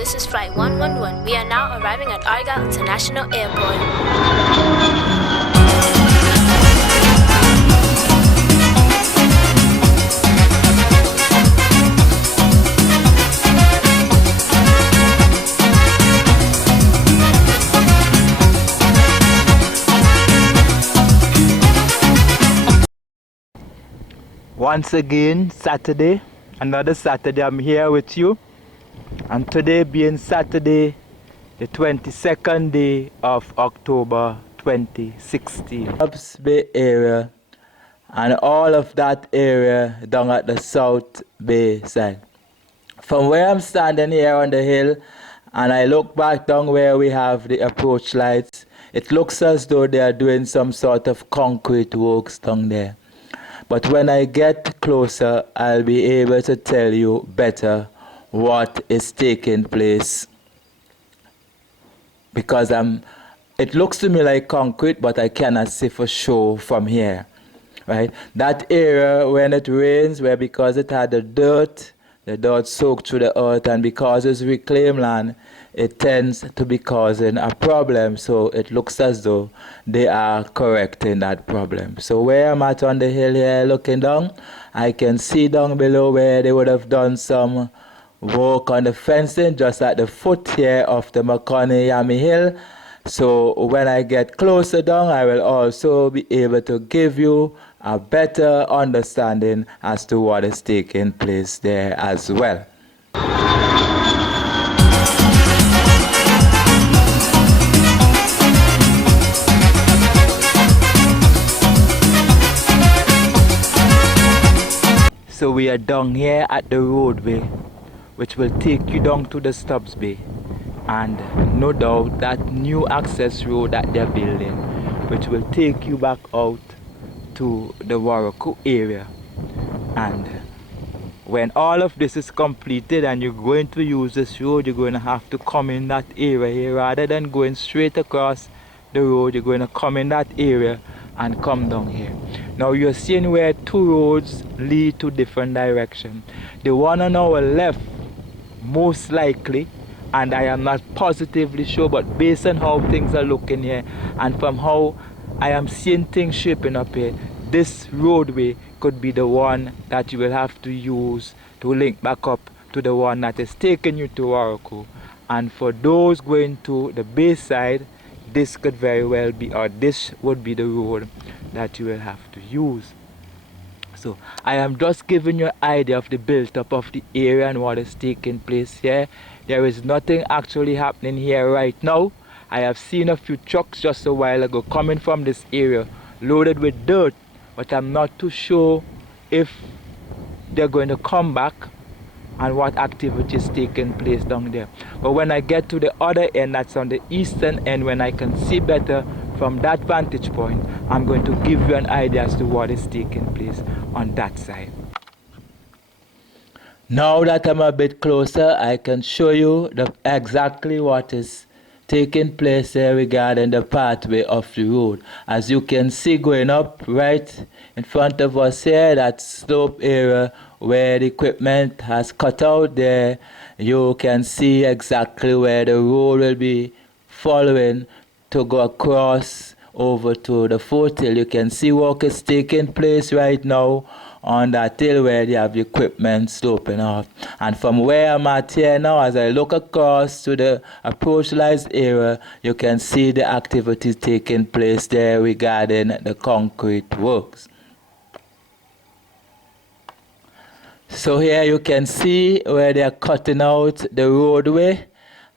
this is Flight 111. We are now arriving at Argyle International Airport. Once again, Saturday, another Saturday, I'm here with you, and today being Saturday, the 22nd day of October 2016. Ups Bay area and all of that area down at the South Bay side. From where I'm standing here on the hill and I look back down where we have the approach lights, it looks as though they are doing some sort of concrete works down there. But when I get closer, I'll be able to tell you better what is taking place. Because it looks to me like concrete, but I cannot see for sure from here. Right? That area, when it rains, where because it had the dirt soaked through the earth, and because it's reclaimed land, it tends to be causing a problem. So it looks as though they are correcting that problem. So where I'm at on the hill here looking down, I can see down below where they would have done some work on the fencing just at the foot here of the Yami Hill. So when I get closer down, I will also be able to give you a better understanding as to what is taking place there as well. So we are down here at the roadway, which will take you down to the Stubbs Bay, and no doubt that new access road that they're building, which will take you back out to the Warraco area. And when all of this is completed and you're going to use this road, you're going to have to come in that area here rather than going straight across the road. You're going to come in that area and come down here. Now you're seeing where two roads lead to different directions. The one on our left, most likely, and I am not positively sure, but based on how things are looking here and from how I am seeing things shaping up here, this roadway could be the one that you will have to use to link back up to the one that is taking you to Argyle. And for those going to the Bayside, this could very well be, or this would be the road that you will have to use. So I am just giving you an idea of the build-up of the area and what is taking place here. There is nothing actually happening here right now. I have seen a few trucks just a while ago coming from this area loaded with dirt, but I'm not too sure if they're going to come back and what activity is taking place down there. But when I get to the other end, that's on the eastern end, when I can see better from that vantage point, I'm going to give you an idea as to what is taking place on that side. Now that I'm a bit closer, I can show you exactly what is taking place here regarding the pathway of the road. As you can see going up right in front of us here, that slope area where the equipment has cut out there, you can see exactly where the road will be following to go across over to the foothill. You can see work is taking place right now on that hill where they have the equipment sloping off. And from where I'm at here now, as I look across to the approach lights area, you can see the activities taking place there regarding the concrete works. So here you can see where they are cutting out the roadway,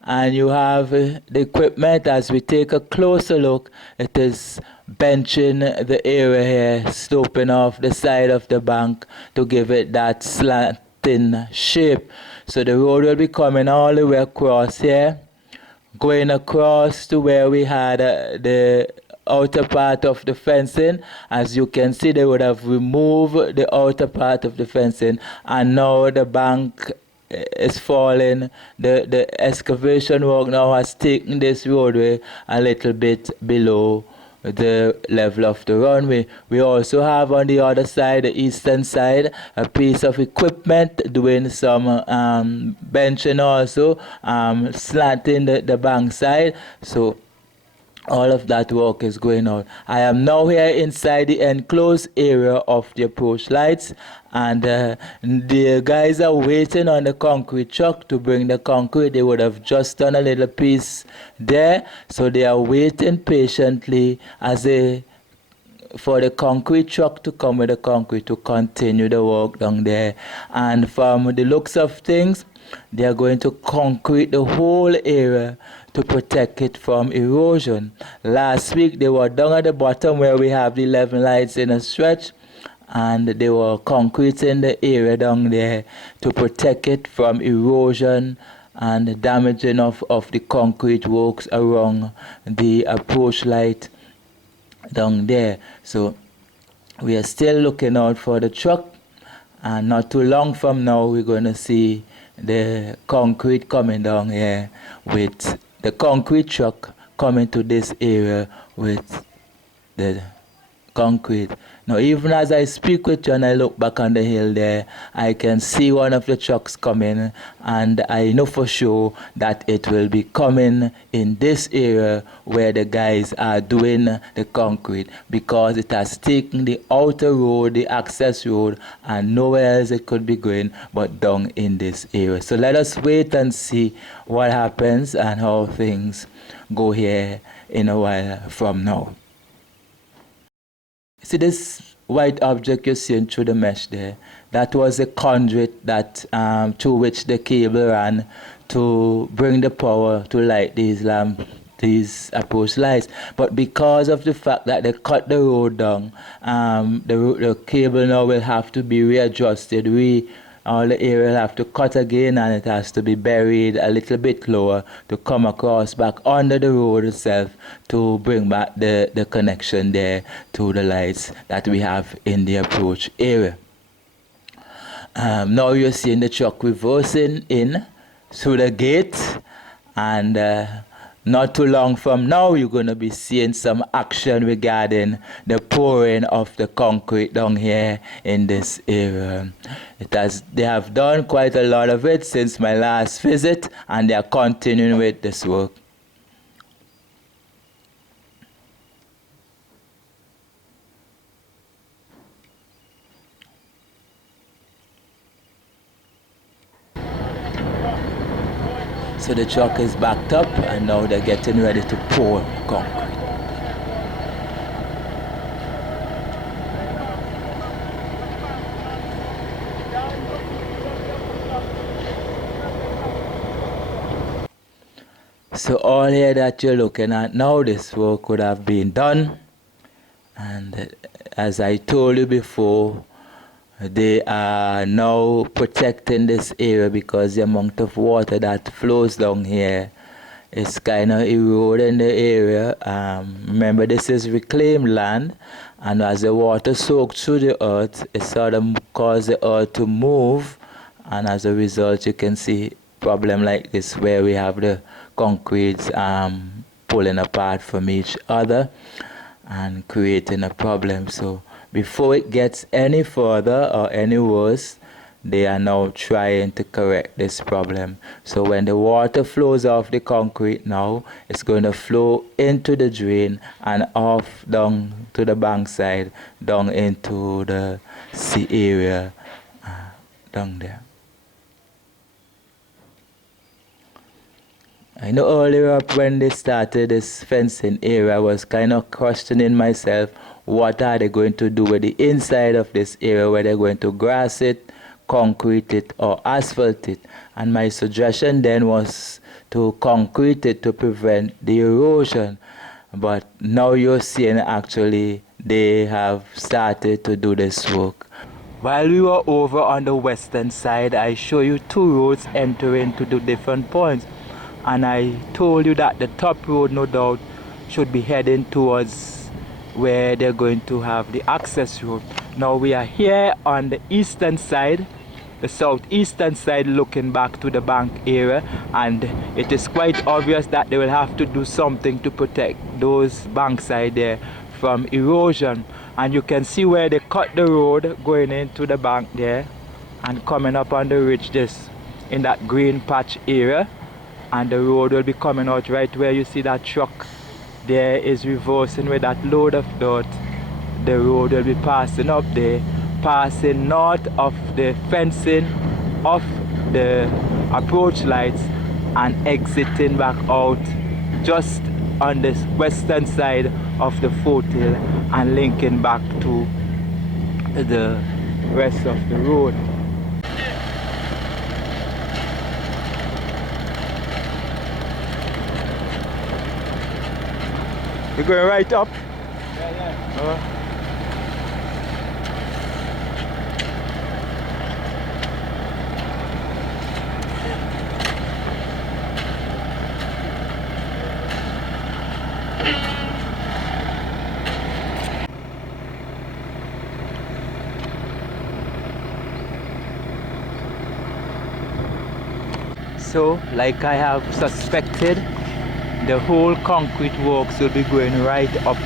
and you have the equipment. As we take a closer look, it is benching the area here, sloping off the side of the bank to give it that slanting shape. So the road will be coming all the way across here, going across to where we had the outer part of the fencing. As you can see, they would have removed the outer part of the fencing, and now the bank is falling. The excavation work now has taken this roadway a little bit below the level of the runway. We also have on the other side, the eastern side, a piece of equipment doing some benching also, slanting the bank side. So all of that work is going on. I am now here inside the enclosed area of the approach lights, and the guys are waiting on the concrete truck to bring the concrete. They would have just done a little piece there, so they are waiting patiently as they for the concrete truck to come with the concrete to continue the work down there. And from the looks of things, they are going to concrete the whole area to protect it from erosion. Last week they were down at the bottom where we have the 11 lights in a stretch, and they were concreting the area down there to protect it from erosion and the damaging of the concrete works around the approach light down there. So we are still looking out for the truck, and not too long from now we're going to see the concrete coming down here, with the concrete truck coming to this area with the concrete. Now even as I speak with you and I look back on the hill there, I can see one of the trucks coming, and I know for sure that it will be coming in this area where the guys are doing the concrete, because it has taken the outer road, the access road, and nowhere else it could be going but down in this area. So let us wait and see what happens and how things go here in a while from now. See this white object you're seeing through the mesh there? That was a conduit that through which the cable ran to bring the power to light these approach lights. But because of the fact that they cut the road down, the cable now will have to be readjusted. All the area will have to cut again, and it has to be buried a little bit lower to come across back under the road itself to bring back the connection there to the lights that we have in the approach area. Now you're seeing the truck reversing in through the gate, and not too long from now you're going to be seeing some action regarding the pouring of the concrete down here in this area. They have done quite a lot of it since my last visit, and they are continuing with this work. So the truck is backed up, and now they're getting ready to pour concrete. So all here that you're looking at now, this work could have been done, and as I told you before, they are now protecting this area because the amount of water that flows down here is kind of eroding the area. Remember, this is reclaimed land, and as the water soaks through the earth, it sort of causes the earth to move, and as a result you can see problem like this where we have the concrete pulling apart from each other and creating a problem. So before it gets any further or any worse, they are now trying to correct this problem. So when the water flows off the concrete now, it's going to flow into the drain and off down to the bank side, down into the sea area down there. I know earlier up when they started this fencing area, I was kind of questioning myself, what are they going to do with the inside of this area, whether they're going to grass it, concrete it, or asphalt it. And my suggestion then was to concrete it to prevent the erosion. But now you're seeing actually they have started to do this work. While we were over on the western side, I show you two roads entering to the different points. And I told you that the top road, no doubt, should be heading towards where they're going to have the access road. Now we are here on the eastern side, the southeastern side, looking back to the bank area, and it is quite obvious that they will have to do something to protect those bankside there from erosion. And you can see where they cut the road going into the bank there and coming up on the ridge this in that green patch area, and the road will be coming out right where you see that truck there is reversing with that load of dirt. The road will be passing up there, passing north of the fencing of the approach lights and exiting back out just on the western side of the foothill and linking back to the rest of the road. You're going right up? Yeah. So, like I have suspected, the whole concrete works will be going right up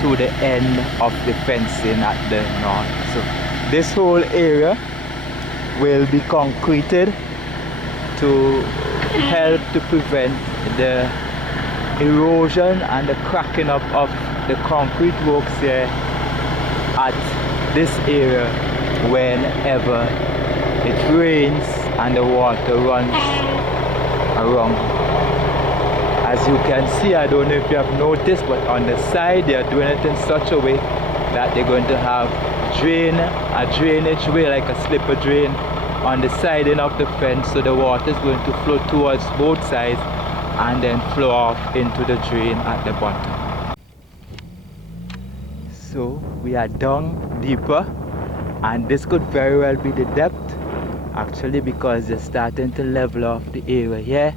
to the end of the fencing at the north. So this whole area will be concreted to help to prevent the erosion and the cracking up of the concrete works here at this area whenever it rains and the water runs around. As you can see, I don't know if you have noticed, but on the side they are doing it in such a way that they're going to have a drainage way, like a slipper drain on the siding of the fence, so the water is going to flow towards both sides and then flow off into the drain at the bottom. So we are down deeper, and this could very well be the depth actually, because they're starting to level off the area here.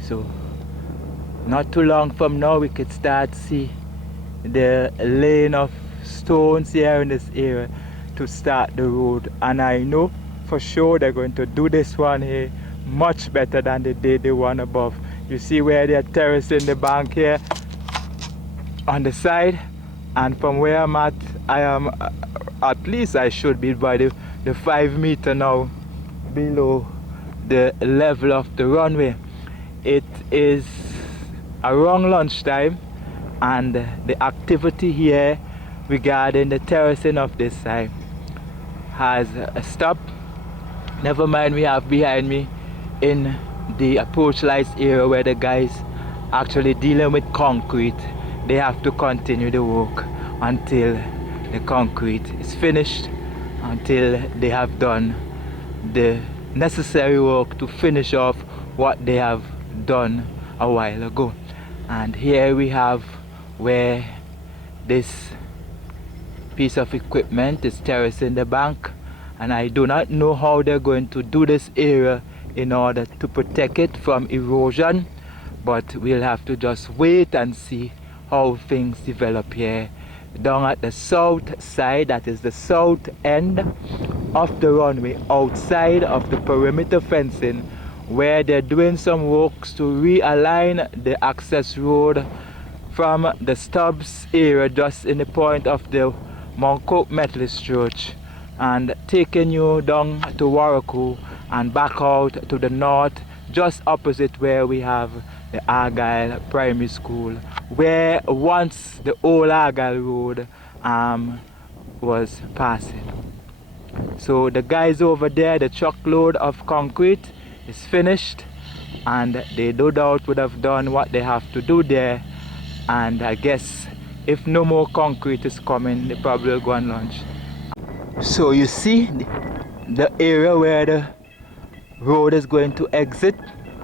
So not too long from now we could start to see the laying of stones here in this area to start the road, and I know for sure they're going to do this one here much better than they did the one above. You see where they're terracing the bank here on the side, and from where I'm at, I am at least I should be by the 5 meter now below the level of the runway. It is around lunchtime, and the activity here regarding the terracing of this side has stopped. Never mind, we have behind me in the approach lights area where the guys actually dealing with concrete. They have to continue the work until the concrete is finished, until they have done the necessary work to finish off what they have done a while ago. And here we have where this piece of equipment is terracing the bank, and I do not know how they're going to do this area in order to protect it from erosion, but we'll have to just wait and see how things develop here. Down at the south side, that is the south end of the runway, outside of the perimeter fencing, where they're doing some works to realign the access road from the Stubbs area just in the point of the Mount Coke Methodist Church and taking you down to Warrico and back out to the north, just opposite where we have the Argyle Primary School, where once the old Argyle Road was passing. So the guys over there, the truckload of concrete is finished, and they no doubt would have done what they have to do there, and I guess if no more concrete is coming, they probably will go and lunch. So you see the area where the road is going to exit,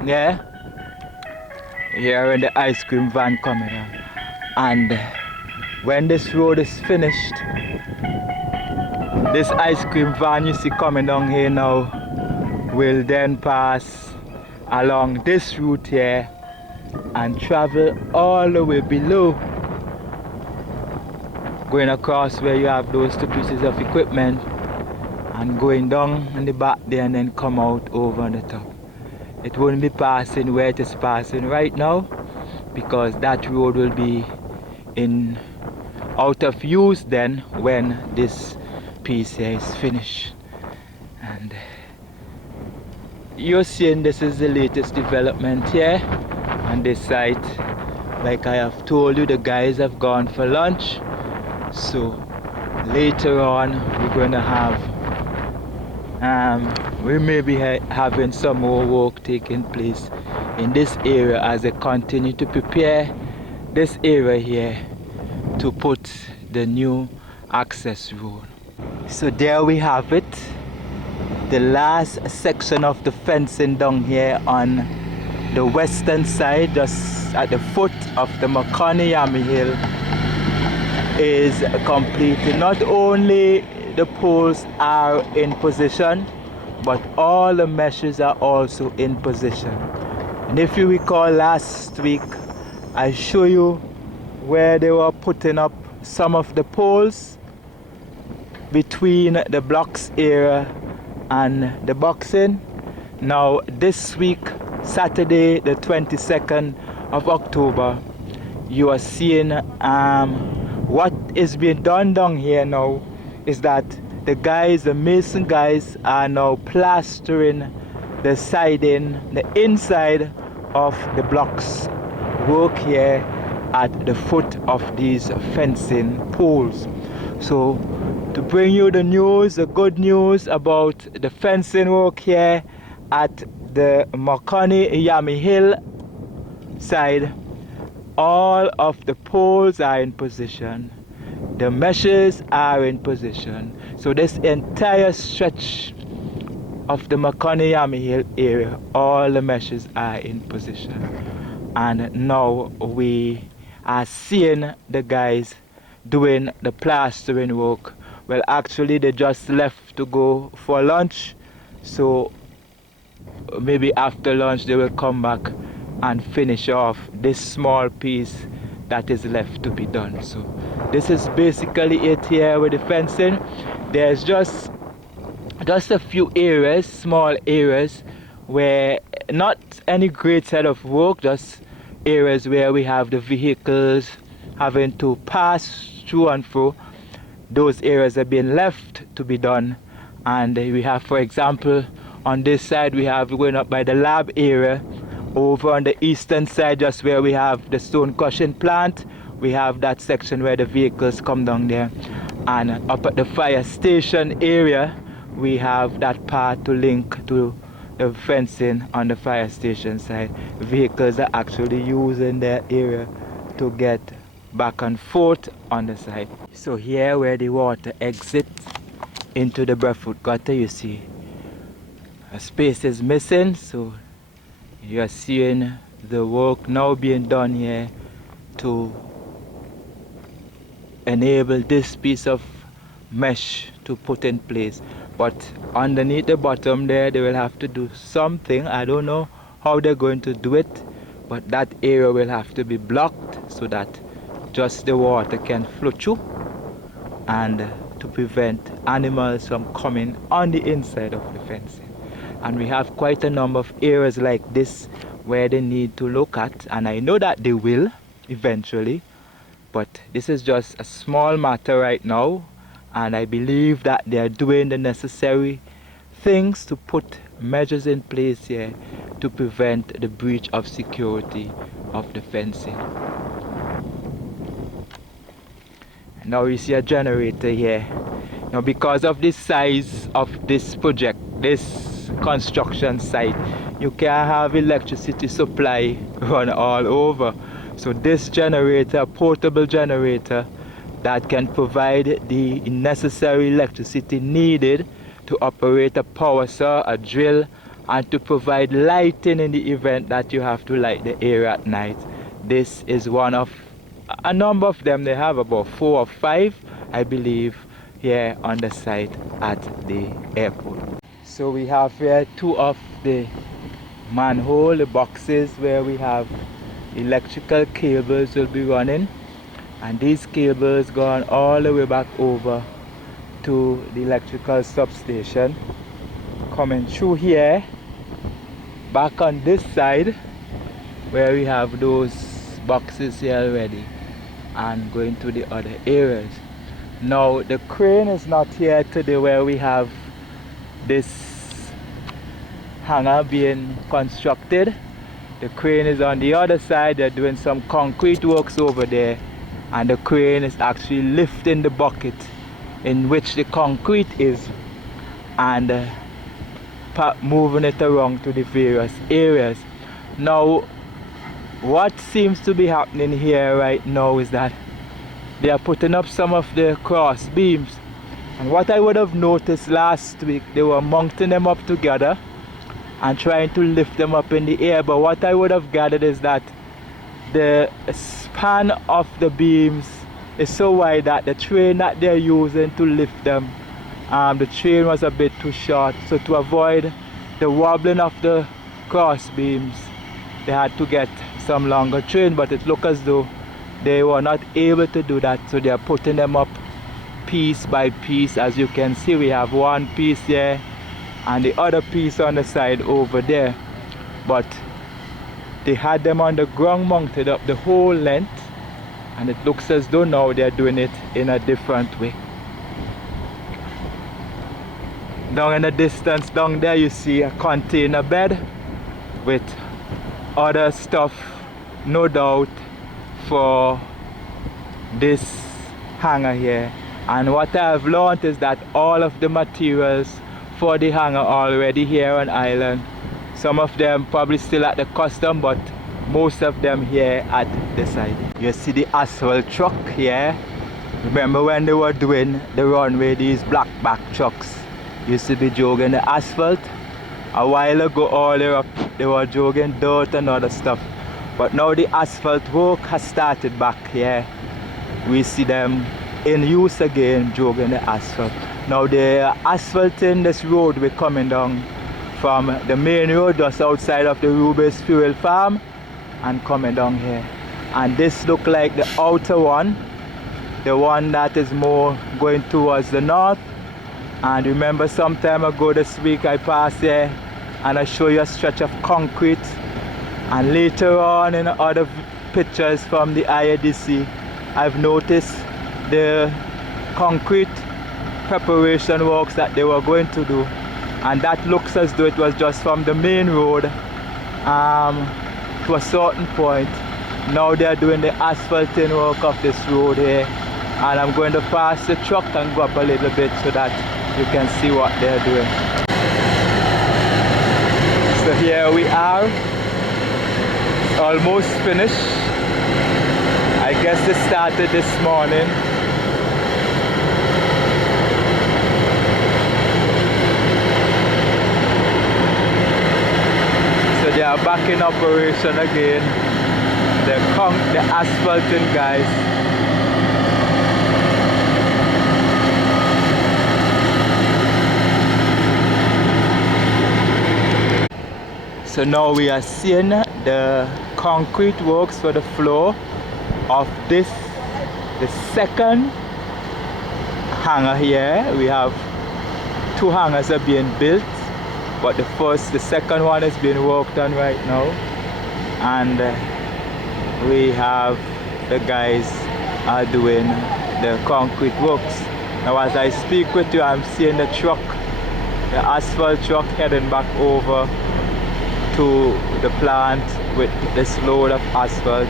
yeah, here in the ice cream van coming on. And when this road is finished, this ice cream van you see coming down here now will then pass along this route here and travel all the way below, going across where you have those two pieces of equipment and going down in the back there and then come out over on the top. It won't be passing where it is passing right now, because that road will be in out of use then when this piece here is finished. And you're seeing this is the latest development here on this site. Like I have told you, the guys have gone for lunch, so later on we're going to have we may be having some more work taking place in this area as they continue to prepare this area here to put the new access road. So there we have it, the last section of the fencing down here on the western side, just at the foot of the McConney Hill, is completed. Not only the poles are in position, but all the meshes are also in position. And if you recall last week, I show you where they were putting up some of the poles between the blocks area and the boxing. Now this week, Saturday the 22nd of October, you are seeing what is being done down here now is that the guys, the mason guys, are now plastering the siding, the inside of the blocks work here at the foot of these fencing poles. So to bring you the news, the good news about the fencing work here at the McConney Hill side, all of the poles are in position, the meshes are in position. So this entire stretch of the McConney Hill area, all the meshes are in position. And now we are seeing the guys doing the plastering work. Well, actually they just left to go for lunch, so maybe after lunch they will come back and finish off this small piece that is left to be done. So this is basically it here with the fencing. There's just a few areas, small areas, where not any great set of work, just areas where we have the vehicles having to pass through and through. Those areas have been left to be done. And we have, for example, on this side we have going up by the lab area. Over on the eastern side, just where we have the stone crushing plant, we have that section where the vehicles come down there. And up at the fire station area, we have that part to link to the fencing on the fire station side. Vehicles are actually using that area to get back and forth on the side. So here where the water exits into the Breadfruit gutter, you see a space is missing, so you are seeing the work now being done here to enable this piece of mesh to put in place. But underneath the bottom there, they will have to do something. I don't know how they're going to do it, but that area will have to be blocked so that just the water can flow through, and to prevent animals from coming on the inside of the fencing. And we have quite a number of areas like this where they need to look at, and I know that they will eventually, but this is just a small matter right now, and I believe that they are doing the necessary things to put measures in place here to prevent the breach of security of the fencing. Now you see a generator here. Now because of the size of this project, this construction site, you can't have electricity supply run all over. So this generator, portable generator that can provide the necessary electricity needed to operate a power saw, a drill, and to provide lighting in the event that you have to light the area at night. This is one of a number of them. They have about 4 or 5, I believe, here on the site at the airport. So we have here 2 of the manhole, the boxes where we have electrical cables will be running, and these cables gone all the way back over to the electrical substation, coming through here back on this side where we have those boxes here already and going to the other areas. Now the crane is not here today where we have this hangar being constructed. The crane is on the other side. They're doing some concrete works over there, and the crane is actually lifting the bucket in which the concrete is and moving it around to the various areas. Now what seems to be happening here right now is that they are putting up some of the cross beams, and what I would have noticed last week, they were mounting them up together and trying to lift them up in the air. But what I would have gathered is that the span of the beams is so wide that the train that they're using to lift them, the train was a bit too short, so to avoid the wobbling of the cross beams they had to get some longer train. But it looked as though they were not able to do that, so they are putting them up piece by piece. As you can see, we have one piece here and the other piece on the side over there, but they had them on the ground mounted up the whole length, and it looks as though now they're doing it in a different way. Down in the distance down there you see a container bed with other stuff, no doubt for this hangar here. And what I have learned is that all of the materials for the hangar are already here on island. Some of them probably still at the custom, but most of them here at the site. You see the asphalt truck here. Remember when they were doing the runway, these black back trucks used to be jogging the asphalt? A while ago, all the way up, they were jogging dirt and other stuff. But now the asphalt work has started back here. We see them in use again, jogging the asphalt. Now the asphalting this road we're coming down from the main road just outside of the Ruby's fuel farm and coming down here. And this look like the outer one, the one that is more going towards the north. And remember some time ago this week I passed here and I show you a stretch of concrete, and later on in other pictures from the IADC I've noticed the concrete preparation works that they were going to do, and that looks as though it was just from the main road to a certain point. Now they are doing the asphalting work of this road here, and I'm going to pass the truck and go up a little bit so that you can see what they're doing. So here we are, it's almost finished. I guess they started this morning. So they are back in operation again, the asphalting guys. So now we are seeing the concrete works for the floor of this, the second hangar here. We have two hangars are being built, but the second one is being worked on right now, and we have the guys are doing the concrete works. Now as I speak with you, I'm seeing the truck, the asphalt truck, heading back over to the plant with this load of asphalt.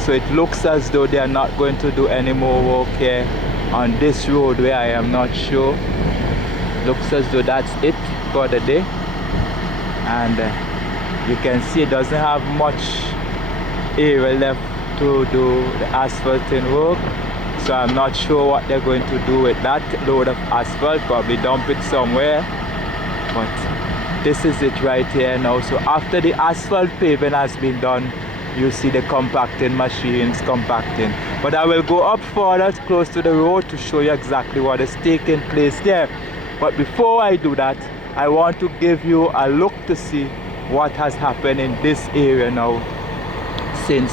So it looks as though they are not going to do any more work here on this road where I am not sure. Looks as though that's it for the day, and you can see it doesn't have much area left to do the asphalting work. So I'm not sure what they're going to do with that load of asphalt, probably dump it somewhere. But this is it right here now. So after the asphalt paving has been done, you see the compacting machines compacting. But I will go up further close to the road to show you exactly what is taking place there. But before I do that, I want to give you a look to see what has happened in this area now since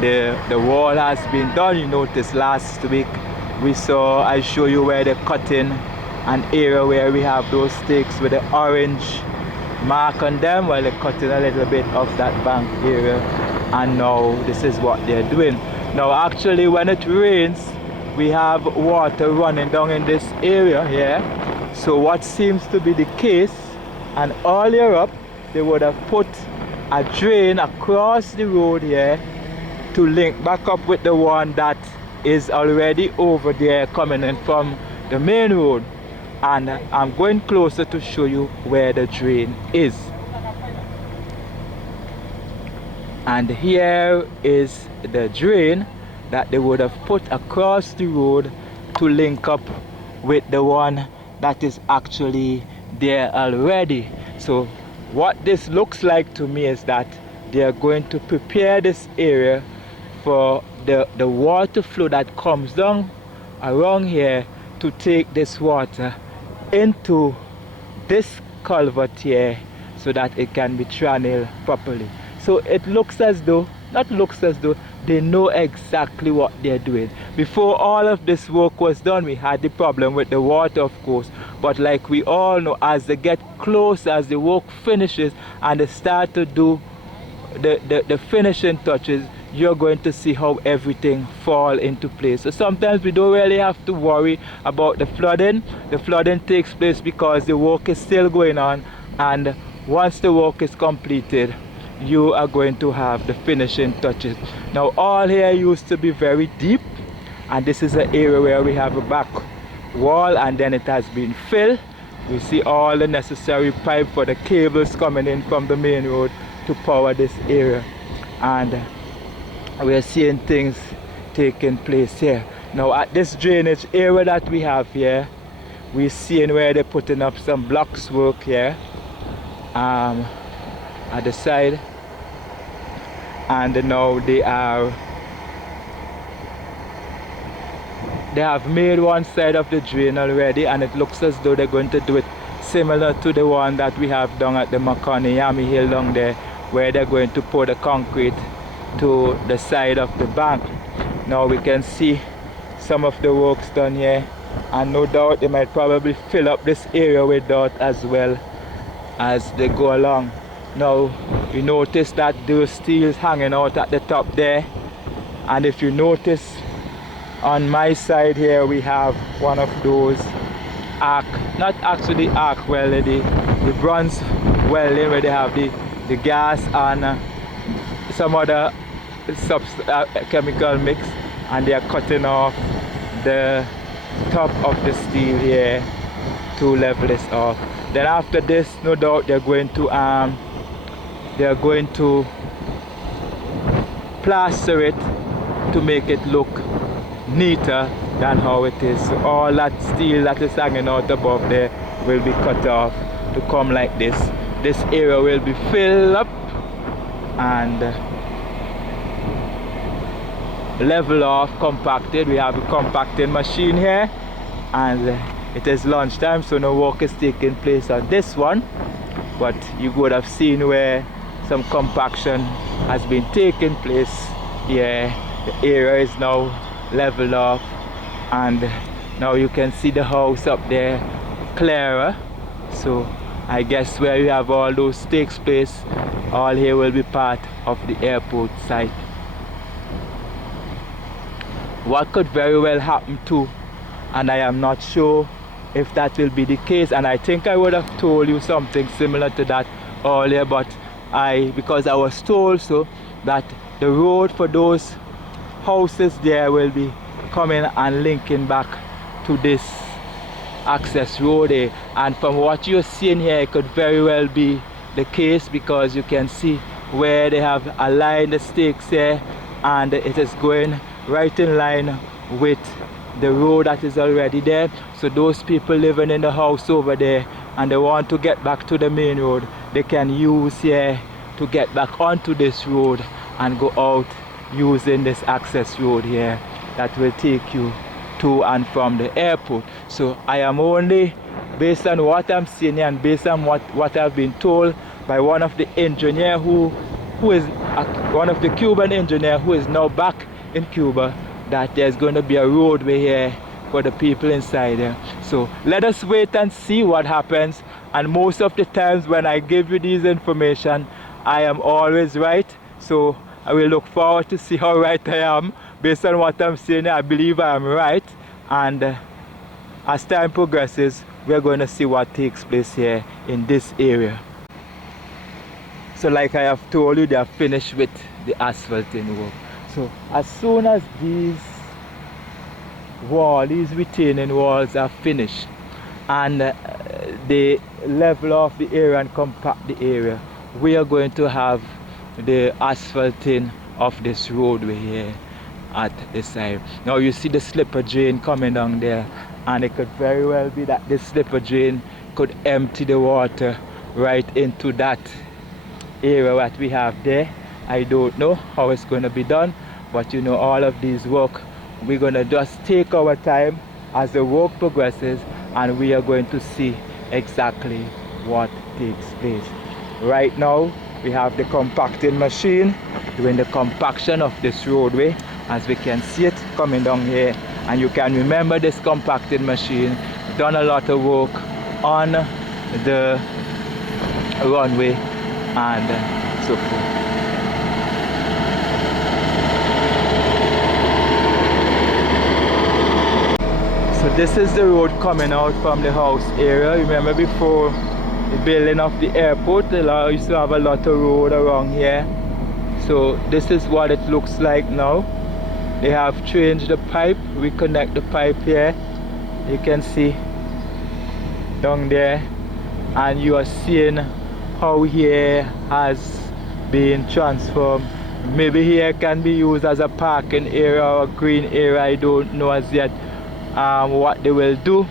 the wall has been done. You noticed last week I show you where they're cutting an area where we have those stakes with the orange mark on them, while they're cutting a little bit of that bank area. and now this is what they're doing. Now actually when it rains, we have water running down in this area here. So what seems to be the case, and earlier up they would have put a drain across the road here to link back up with the one that is already over there coming in from the main road. And I'm going closer to show you where the drain is. And here is the drain that they would have put across the road to link up with the one that is actually there already. So what this looks like to me is that they are going to prepare this area for the water flow that comes down around here to take this water into this culvert here so that it can be channeled properly. So it looks as though, not looks as though, they know exactly what they're doing. Before all of this work was done, we had the problem with the water, of course, but like we all know, as they get closer, as the work finishes and they start to do the finishing touches, you're going to see how everything fall into place. So sometimes we don't really have to worry about the flooding. The flooding takes place because the work is still going on, and once the work is completed, you are going to have the finishing touches. Now all here used to be very deep, and this is an area where we have a back wall, and then it has been filled. We see all the necessary pipe for the cables coming in from the main road to power this area, and we are seeing things taking place here. Now at this drainage area that we have here, we're seeing where they're putting up some blocks work here at the side, and now they have made one side of the drain already, and it looks as though they're going to do it similar to the one that we have down at the Yami Hill down there, where they're going to pour the concrete to the side of the bank. Now we can see some of the works done here, and no doubt they might probably fill up this area with dirt as well as they go along. Now you notice that those steels hanging out at the top there, and if you notice on my side here, we have one of those arc, not actually arc welding, the bronze welding, where they have the gas and some other chemical mix, and they are cutting off the top of the steel here to level this off. Then after this, no doubt they're going to plaster it to make it look neater than how it is. So all that steel that is hanging out above there will be cut off to come like this. This area will be filled up and level off, compacted. We have a compacting machine here, and it is lunchtime, so no work is taking place on this one, but you would have seen where some compaction has been taking place here. The area is now leveled off, and now you can see the house up there clearer. So I guess where you have all those takes place, all here will be part of the airport site. What could very well happen too, and I am not sure if that will be the case, and I think I would have told you something similar to that earlier, but because I was told so, that the road for those houses there will be coming and linking back to this access road there. And from what you're seeing here, it could very well be the case, because you can see where they have aligned the stakes here, and it is going right in line with the road that is already there. So those people living in the house over there and they want to get back to the main road, they can use here to get back onto this road and go out using this access road here that will take you to and from the airport. So I am only, based on what I'm seeing here and based on what I've been told by one of the engineer who is one of the Cuban engineer who is now back in Cuba, that there's going to be a roadway here for the people inside there. So let us wait and see what happens, and most of the times when I give you these information, I am always right. So I will look forward to see how right I am. Based on what I'm saying, I believe I am right. And as time progresses, we're going to see what takes place here in this area. So like I have told you, they are finished with the asphalting work. So as soon as these retaining walls are finished and they level off the area and compact the area, we are going to have the asphalting of this roadway here at the side. Now you see the slipper drain coming down there, and it could very well be that this slipper drain could empty the water right into that area that we have there. I don't know how it's going to be done, but you know, all of these work, we're going to just take our time as the work progresses, and we are going to see exactly what takes place. Right now we have the compacting machine doing the compaction of this roadway, as we can see it coming down here. And you can remember this compacting machine done a lot of work on the runway and so forth. So this is the road coming out from the house area. Remember, before the building of the airport, they used to have a lot of road around here. So this is what it looks like now. They have changed the pipe. We connect the pipe here. You can see down there, and you are seeing how here has been transformed. Maybe here can be used as a parking area or a green area. I don't know as yet what they will do,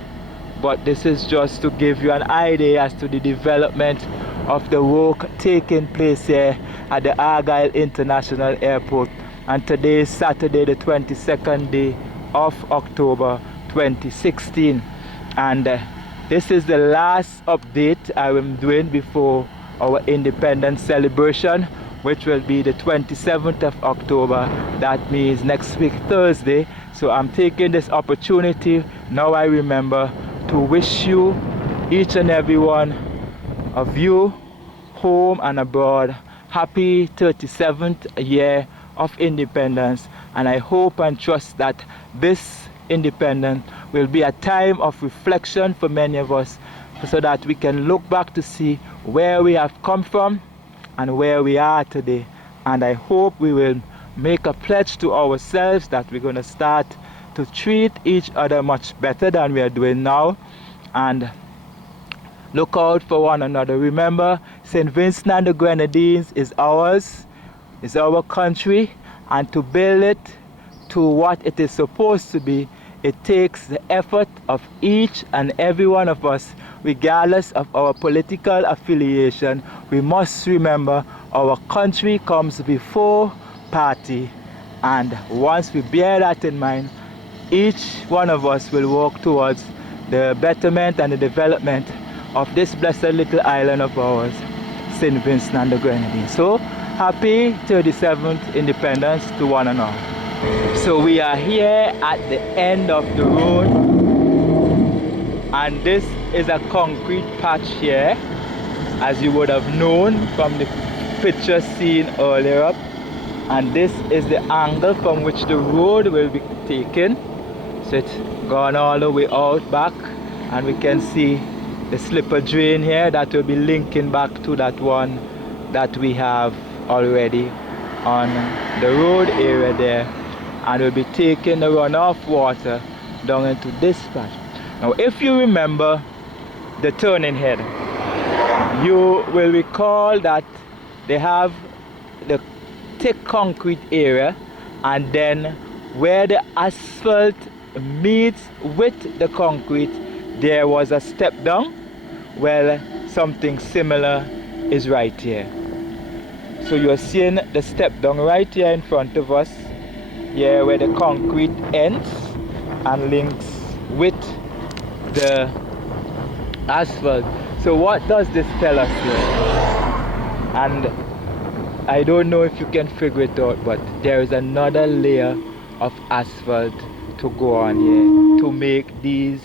but this is just to give you an idea as to the development of the work taking place here at the Argyle International Airport. And today is Saturday, the 22nd day of October 2016, and this is the last update I am doing before our independence celebration, which will be the 27th of October. That means next week Thursday. So I'm taking this opportunity, now I remember, to wish you, each and every one of you, home and abroad, happy 37th year of independence. And I hope and trust that this independence will be a time of reflection for many of us, so that we can look back to see where we have come from and where we are today. And I hope we will make a pledge to ourselves that we're going to start to treat each other much better than we are doing now, and look out for one another. Remember, St. Vincent and the Grenadines is ours, is our country, and to build it to what it is supposed to be, it takes the effort of each and every one of us, regardless of our political affiliation. We must remember our country comes before party, and once we bear that in mind, each one of us will work towards the betterment and the development of this blessed little island of ours, St. Vincent and the Grenadines. So happy 37th independence to one and all. So we are here at the end of the road, and this is a concrete patch here, as you would have known from the picture seen earlier up. And this is the angle from which the road will be taken. So it's gone all the way out back, and we can see the slipper drain here that will be linking back to that one that we have already on the road area there, and we'll be taking the runoff water down into this patch. Now if you remember the turning head, you will recall that they have the thick concrete area, and then where the asphalt meets with the concrete, there was a step down. Well, something similar is right here. So you're seeing the step down right here in front of us, here where the concrete ends and links with the asphalt. So what does this tell us here? And I don't know if you can figure it out, but there is another layer of asphalt to go on here to make these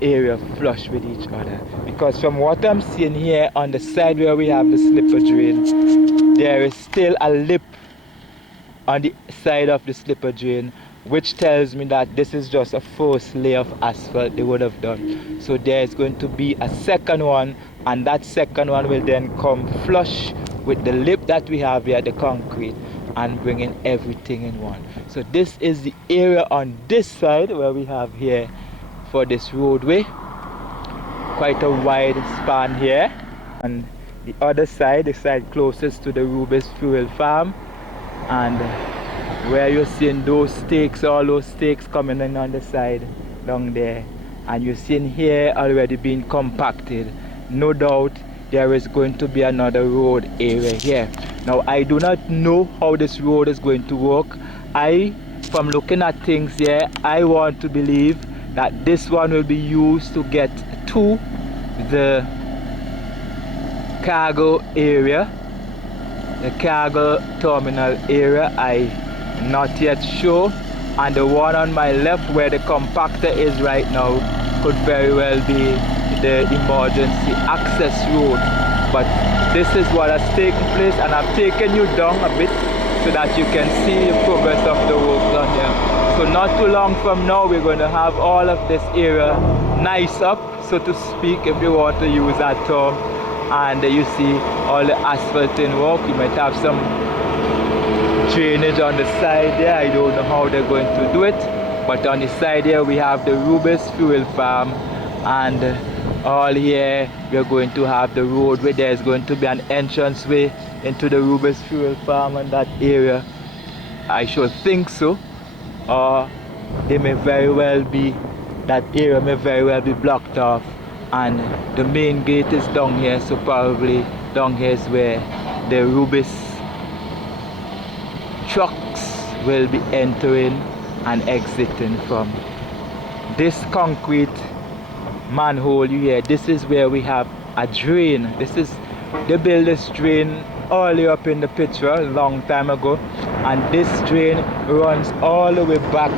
areas flush with each other. Because from what I'm seeing here on the side where we have the slipper drain, there is still a lip on the side of the slipper drain, which tells me that this is just a first layer of asphalt they would have done. So there is going to be a second one, and that second one will then come flush with the lip that we have here, the concrete, and bringing everything in one. So this is the area on this side where we have here for this roadway. Quite a wide span here. And the other side, the side closest to the Rubis fuel farm, and where you're seeing those stakes, all those stakes coming in on the side down there, and you're seeing here already being compacted. No doubt there is going to be another road area here. Now I do not know how this road is going to work. From looking at things here, I want to believe that this one will be used to get to the cargo area, the cargo terminal area. I'm not yet sure. And the one on my left where the compactor is right now could very well be the emergency access road. But this is what has taken place, and I've taken you down a bit so that you can see the progress of the work done here. So not too long from now we're going to have all of this area nice up, so to speak, if you want to use that term. And you see all the asphalting work. You might have some drainage on the side there. I don't know how they're going to do it, but on the side here we have the Rubis fuel farm, and all here we're going to have the road where there's going to be an entrance way into the Rubis fuel farm in that area. I should think so, or they may very well be, that area may very well be blocked off, and the main gate is down here, so probably down here is where the Rubis trucks will be entering and exiting from. This concrete manhole you hear, this is where we have a drain. They built this drain all the way up in the picture a long time ago, and this drain runs all the way back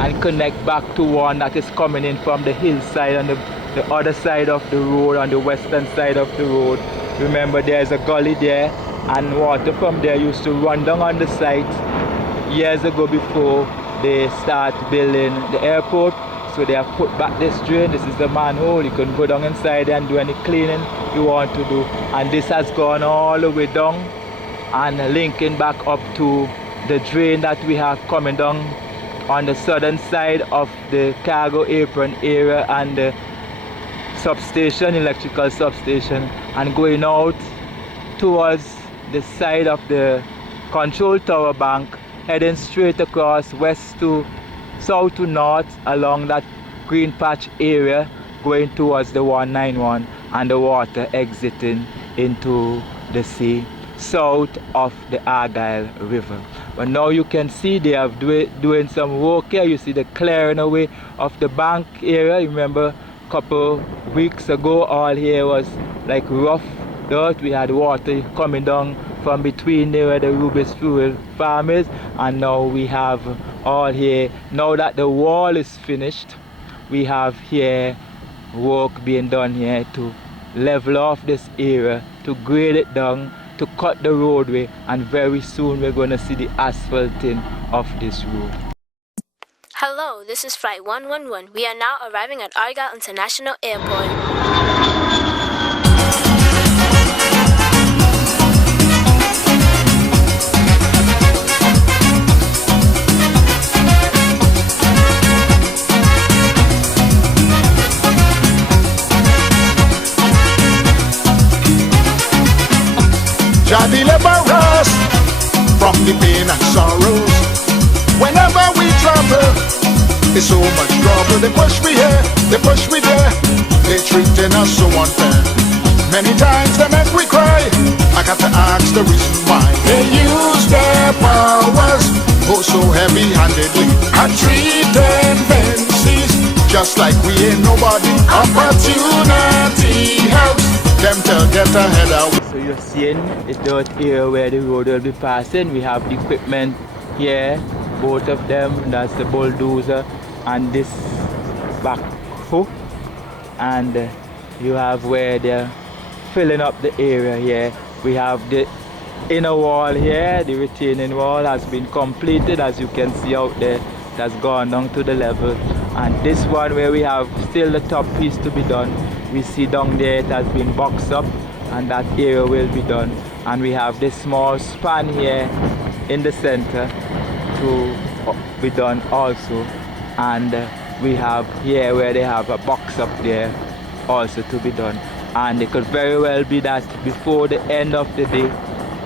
and connect back to one that is coming in from the hillside on the other side of the road, on the western side of the road. Remember, there's a gully there, and water from there used to run down on the site years ago before they start building the airport. So they have put back this drain. This is the manhole. You can go down inside and do any cleaning you want to do. And this has gone all the way down and linking back up to the drain that we have coming down on the southern side of the cargo apron area and the substation, electrical substation, and going out towards the side of the control tower bank, heading straight across west to south to north along that green patch area, going towards the 191, and the water exiting into the sea south of the Argyle River. But now you can see they have doing some work here. You see the clearing away of the bank area. Remember a couple weeks ago all here was like rough dirt. We had water coming down from between there where the Rubis fuel farm is, and now we have all here. Now that the wall is finished, we have here work being done here to level off this area, to grade it down, to cut the roadway, and very soon we're going to see the asphalting of this road. Hello, this is Flight 111. We are now arriving at Argyle International Airport. Jah deliver us from the pain and sorrows. Whenever we travel, it's so much trouble. They push me here, they push me there. They treating us so unfair. Many times they make we cry. I got to ask the reason why. They use their powers oh so heavy-handedly and treat them fancies just like we ain't nobody. Opportunity helps them to get ahead of. So you're seeing the dirt area where the road will be passing. We have the equipment here, both of them. That's the bulldozer and this backhoe, and you have where they're filling up the area here. We have the inner wall here, the retaining wall has been completed, as you can see out there. It has gone down to the level, and this one where we have still the top piece to be done, we see down there it has been boxed up, and that area will be done. And we have this small span here in the center to be done also, and we have here where they have a box up there also to be done. And it could very well be that before the end of the day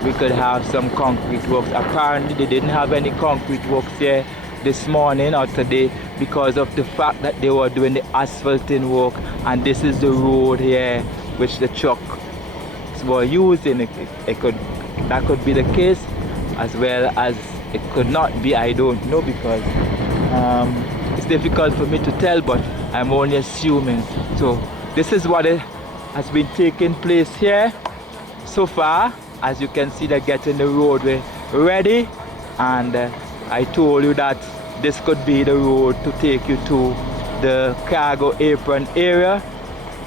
we could have some concrete works. Apparently they didn't have any concrete works here this morning or today because of the fact that they were doing the asphalting work, and this is the road here which the trucks were using. That could be the case, as well as it could not be. I don't know, because it's difficult for me to tell, but I'm only assuming. So this is what has been taking place here so far. As you can see, they're getting the roadway ready, and I told you that this could be the road to take you to the cargo apron area.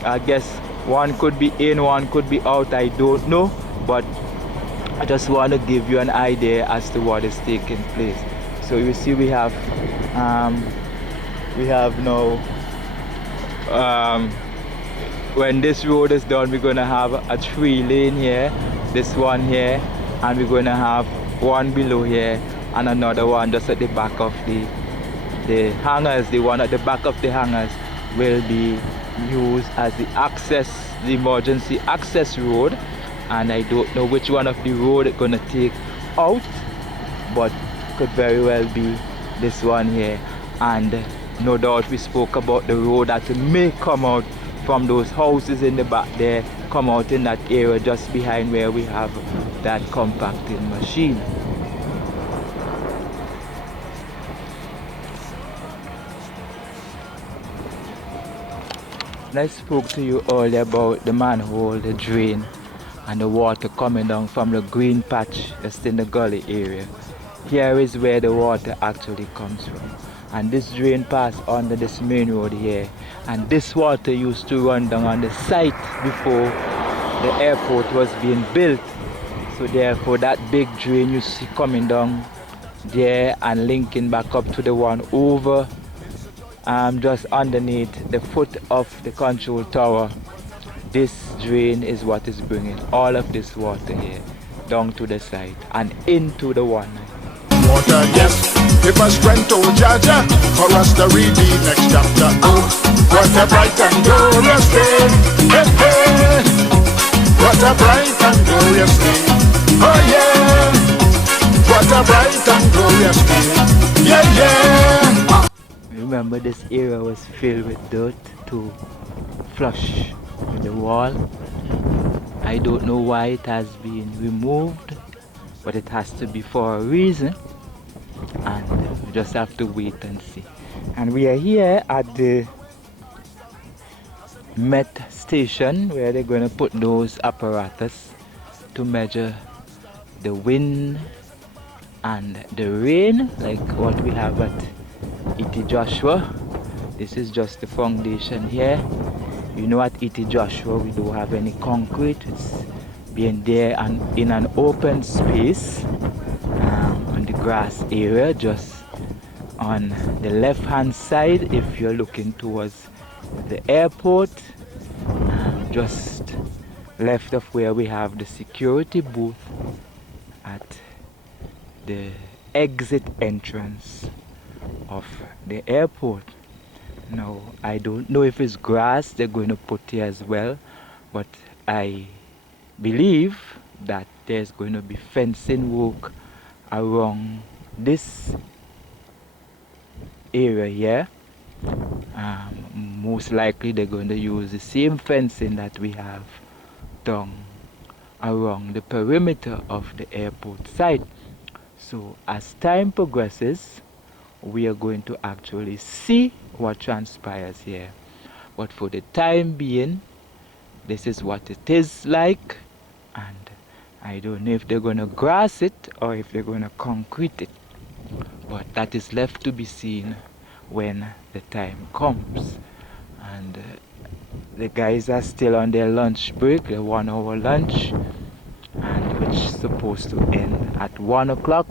I guess one could be in, one could be out, I don't know, but I just want to give you an idea as to what is taking place. So you see we have now when this road is done, we're going to have a 3-lane here, this one here, and we're going to have one below here and another one just at the back of the hangars. The one at the back of the hangars will be used as the emergency access road, and I don't know which one of the road it's going to take out, but could very well be this one here. And no doubt we spoke about the road that may come out from those houses in the back there, come out in that area just behind where we have that compacting machine. I spoke to you earlier about the manhole, the drain, and the water coming down from the green patch just in the gully area. Here is where the water actually comes from, and this drain passed under this main road here, and this water used to run down on the site before the airport was being built. So therefore that big drain you see coming down there and linking back up to the one over just underneath the foot of the control tower. This drain is what is bringing all of this water here down to the site and into the one. Water, yes, give us strength, oh Jaja, for us to read the next chapter. Oh, what a bright and glorious day. Hey, hey. What a bright and glorious day. Oh yeah. What a bright and glorious day. Yeah, yeah. Remember, this area was filled with dirt to flush with the wall. I don't know why it has been removed, but it has to be for a reason, and we just have to wait and see. And we are here at the Met station where they're going to put those apparatus to measure the wind and the rain, like what we have at E.T. Joshua. This is just the foundation here. You know, at E.T. Joshua we don't have any concrete. It's being there and in an open space on the grass area, just on the left hand side if you're looking towards the airport, just left of where we have the security booth at the exit entrance of the airport. Now I don't know if it's grass they're going to put here as well, but I believe that there's going to be fencing work around this area here. Most likely they're going to use the same fencing that we have done around the perimeter of the airport site. So as time progresses, we are going to actually see what transpires here. But for the time being, this is what it is like, and I don't know if they're going to grass it or if they're going to concrete it, but that is left to be seen when the time comes. And the guys are still on their lunch break, their 1 hour lunch, and with much supposed to end at 1 o'clock.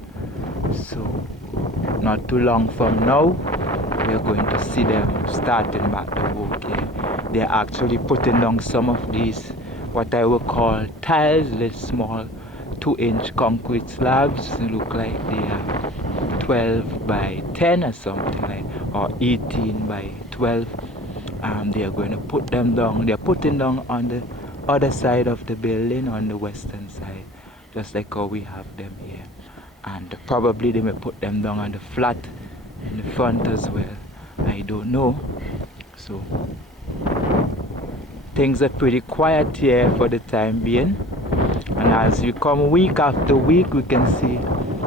So not too long from now, we're going to see them starting back the work here. They're actually putting down some of these, what I would call tiles, little small 2-inch concrete slabs. They look like they are 12 by 10 or something like, or 18 by 12. They are going to put them down. They're putting down on the other side of the building, on the western side, just like how we have them here. And probably they may put them down on the flat in the front as well. I don't know. So things are pretty quiet here for the time being. And as we come week after week, we can see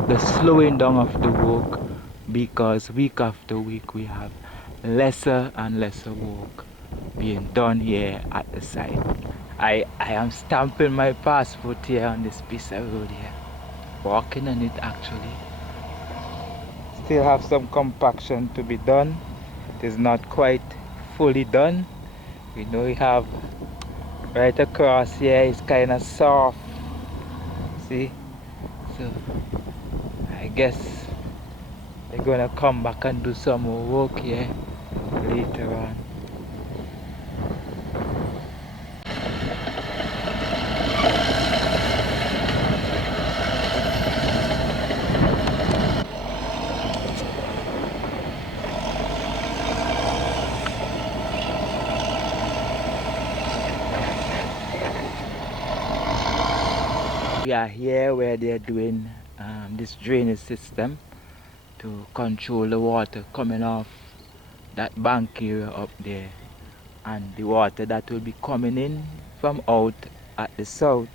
the slowing down of the work, because week after week we have lesser and lesser work being done here at the site. I am stamping my passport here on this piece of road here, walking on it actually. Still have some compaction to be done. It is not quite fully done. We know we have right across here, it's kind of soft. See? So I guess they're gonna come back and do some more work here later on. We are here where they're doing this drainage system to control the water coming off that bank area up there, and the water that will be coming in from out at the south.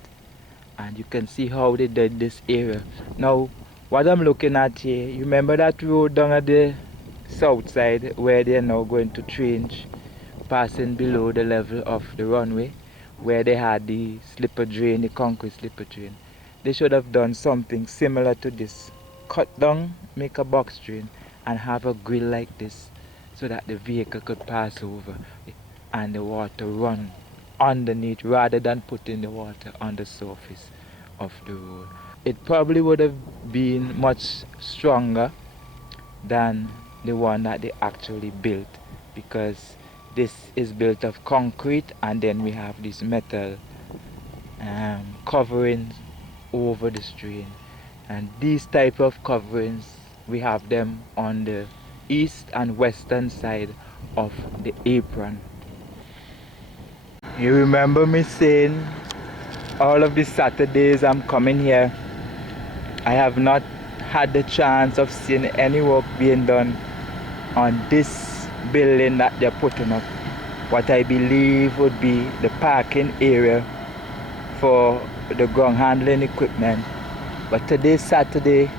And you can see how they did this area. Now what I'm looking at here, you remember that road down at the south side where they're now going to change, passing below the level of the runway, where they had the slipper drain, the concrete slipper drain. They should have done something similar to this. Cut down, make a box drain, and have a grill like this, so that the vehicle could pass over and the water run underneath, rather than putting the water on the surface of the road. It probably would have been much stronger than the one that they actually built, because this is built of concrete, and then we have this metal covering over the drain. And these type of coverings, we have them on the east and western side of the apron. You remember me saying all of these Saturdays I'm coming here, I have not had the chance of seeing any work being done on this building that they're putting up, what I believe would be the parking area for the ground handling equipment. But today's Saturday,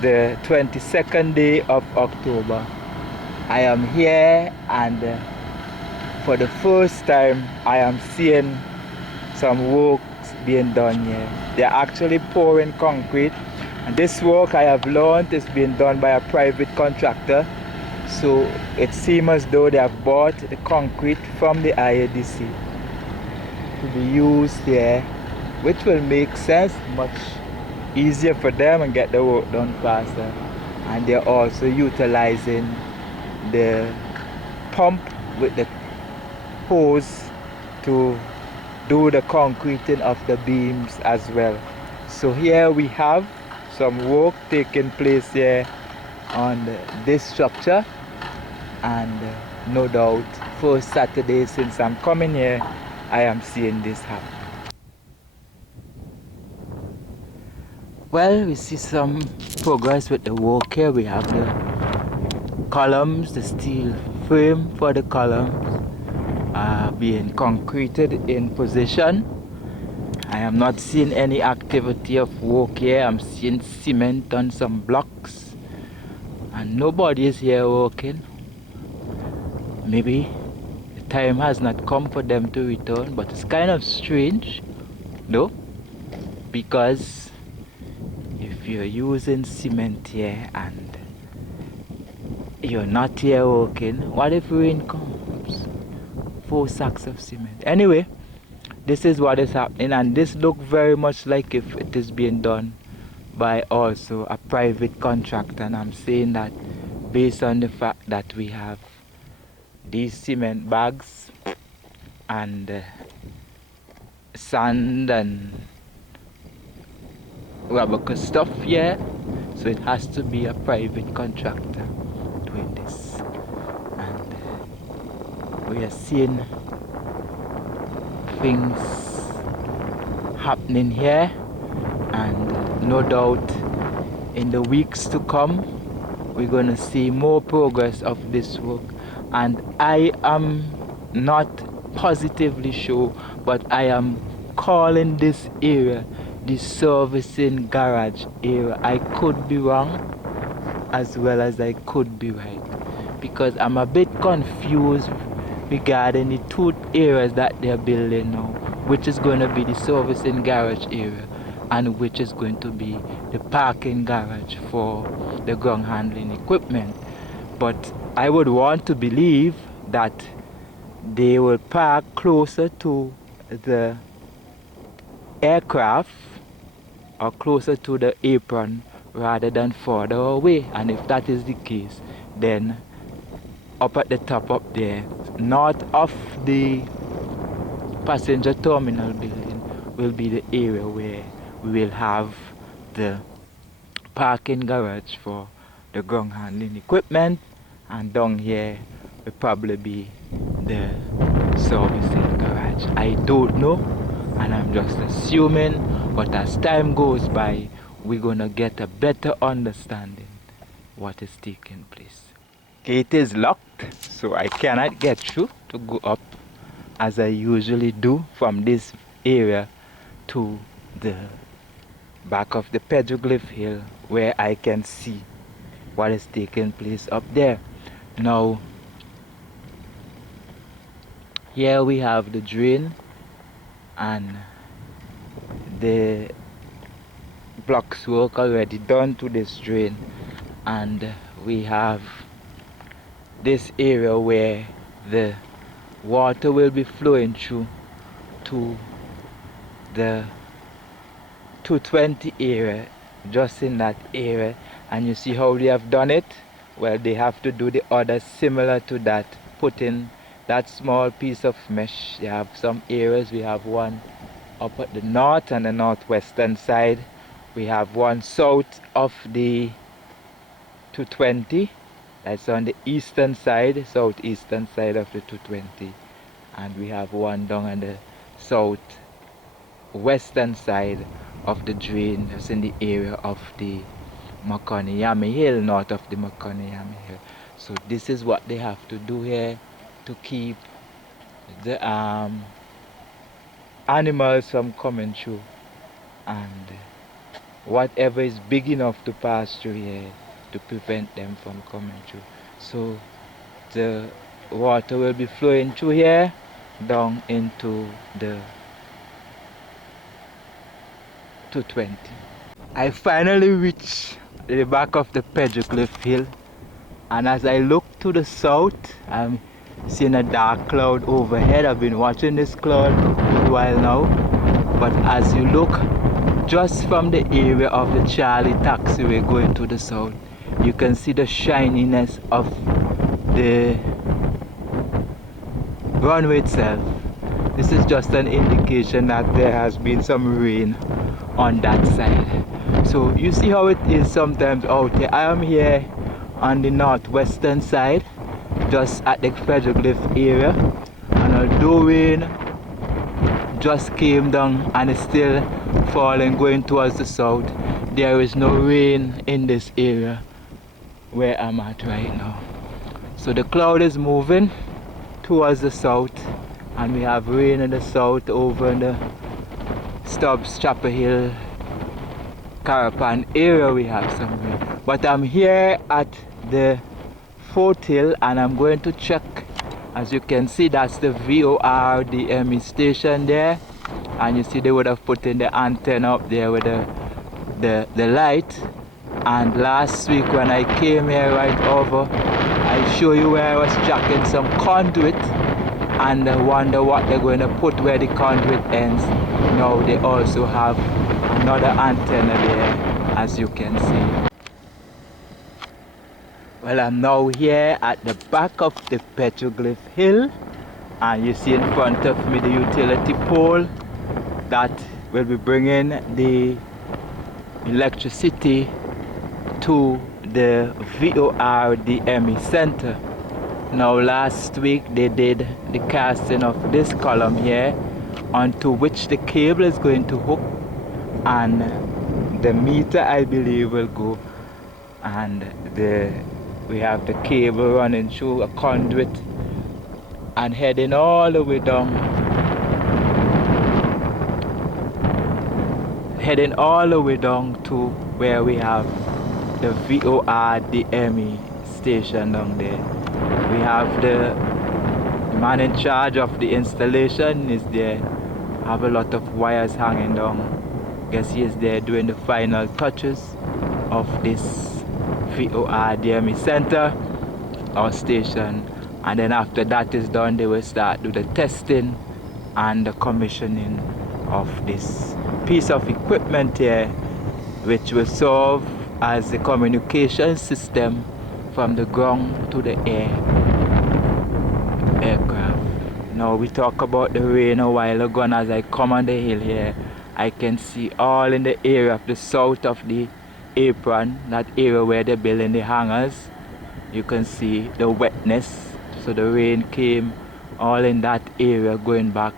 the 22nd day of October, I am here, and for the first time I am seeing some work being done here. They're actually pouring concrete, and this work, I have learned, is being done by a private contractor. So it seems as though they have bought the concrete from the IADC to be used here, which will make sense, much easier for them and get the work done faster. And they're also utilizing the pump with the hose to do the concreting of the beams as well. So here we have some work taking place here on this structure, and no doubt first Saturday since I'm coming here, I am seeing this happen. Well, we see some progress with the work here. We have the columns, the steel frame for the columns being concreted in position. I am not seeing any activity of work here. I'm seeing cement on some blocks, and nobody is here working. Maybe the time has not come for them to return, but it's kind of strange though, because if you're using cement here and you're not here working, what if rain comes? 4 sacks of cement. Anyway, this is what is happening, and this look very much like if it is being done by also a private contractor. And I'm saying that based on the fact that we have these cement bags and sand and rubber stuff here, so it has to be a private contractor doing this. And we are seeing things happening here, and no doubt in the weeks to come we're going to see more progress of this work. And I am not positively sure, but I am calling this area the servicing garage area. I could be wrong as well as I could be right, because I'm a bit confused regarding the two areas that they're building now, which is going to be the servicing garage area and which is going to be the parking garage for the ground handling equipment. But I would want to believe that they will park closer to the aircraft or closer to the apron rather than further away. And if that is the case, then up at the top up there, north of the passenger terminal building, will be the area where we will have the parking garage for the ground handling equipment, and down here will probably be the servicing garage. I don't know, and I'm just assuming, but as time goes by we're gonna get a better understanding what is taking place. It is locked, so I cannot get through to go up as I usually do from this area to the back of the petroglyph hill, where I can see what is taking place up there. Now here we have the drain and the blocks work already done to this drain, and we have this area where the water will be flowing through to the 220 area, just in that area. And you see how they have done it? Well, they have to do the other similar to that, put in that small piece of mesh. They have some areas. We have one up at the north and the northwestern side. We have one south of the 220, that's on the eastern side, southeastern side of the 220, and we have one down on the southwestern side of the drain, that's in the area of the Makani-Yami Hill, north of the Makani-Yami Hill. So this is what they have to do here to keep the animals from coming through, and whatever is big enough to pass through here to prevent them from coming through. So the water will be flowing through here down into the 220. I finally reached the back of the petroglyph hill, and as I look to the south, I'm seeing a dark cloud overhead. I've been watching this cloud for a while now, but as you look just from the area of the Charlie taxiway going to the south, you can see the shininess of the runway itself. This is just an indication that there has been some rain on that side. So you see how it is sometimes out here. I am here on the northwestern side, just at the petroglyph area, and although rain just came down and is still falling going towards the south, there is no rain in this area where I'm at right now. So the cloud is moving towards the south, and we have rain in the south over in the Stubbs, Chapel Hill, Carapan area. We have some rain, but I'm here at the Fort Hill and I'm going to check. As you can see, that's the VORDME station there, and you see they would have put in the antenna up there with the light. And last week when I came here right over, I show you where I was jacking some conduit and I wonder what they're going to put where the conduit ends. Now they also have another antenna there, as you can see. Well, I'm now here at the back of the Petroglyph Hill, and you see in front of me the utility pole that will be bringing the electricity to the VORDME center. Now last week they did the casting of this column here, onto which the cable is going to hook, and the meter I believe will go, and we have the cable running through a conduit and heading all the way down, to where we have the VORDME station down there. We have the man in charge of the installation is there. Have a lot of wires hanging down. Guess he is there doing the final touches of this VORDME center or station, and then after that is done, they will start do the testing and the commissioning of this piece of equipment here, which will serve as the communication system from the ground to the aircraft. Now we talk about the rain a while ago, and as I come on the hill here, I can see all in the area of the south of the apron, that area where they're building the hangars. You can see the wetness, so the rain came all in that area going back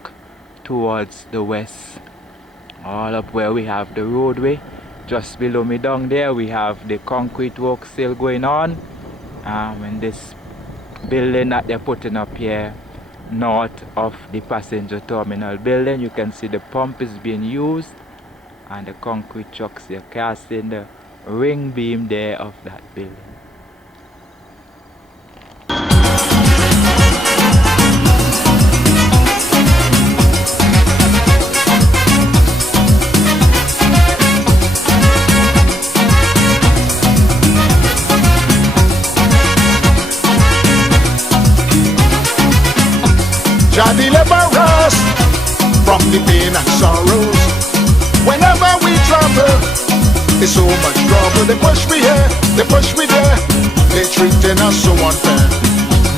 towards the west, all up where we have the roadway. Just below me down there we have the concrete work still going on, and this building that they're putting up here north of the passenger terminal building, you can see the pump is being used, and the concrete trucks, they're casting the ring beam there of that building. Jah deliver us from the pain and sorrows. Whenever we travel, it's so much trouble. They push me here, they push me there. They treating us so unfair.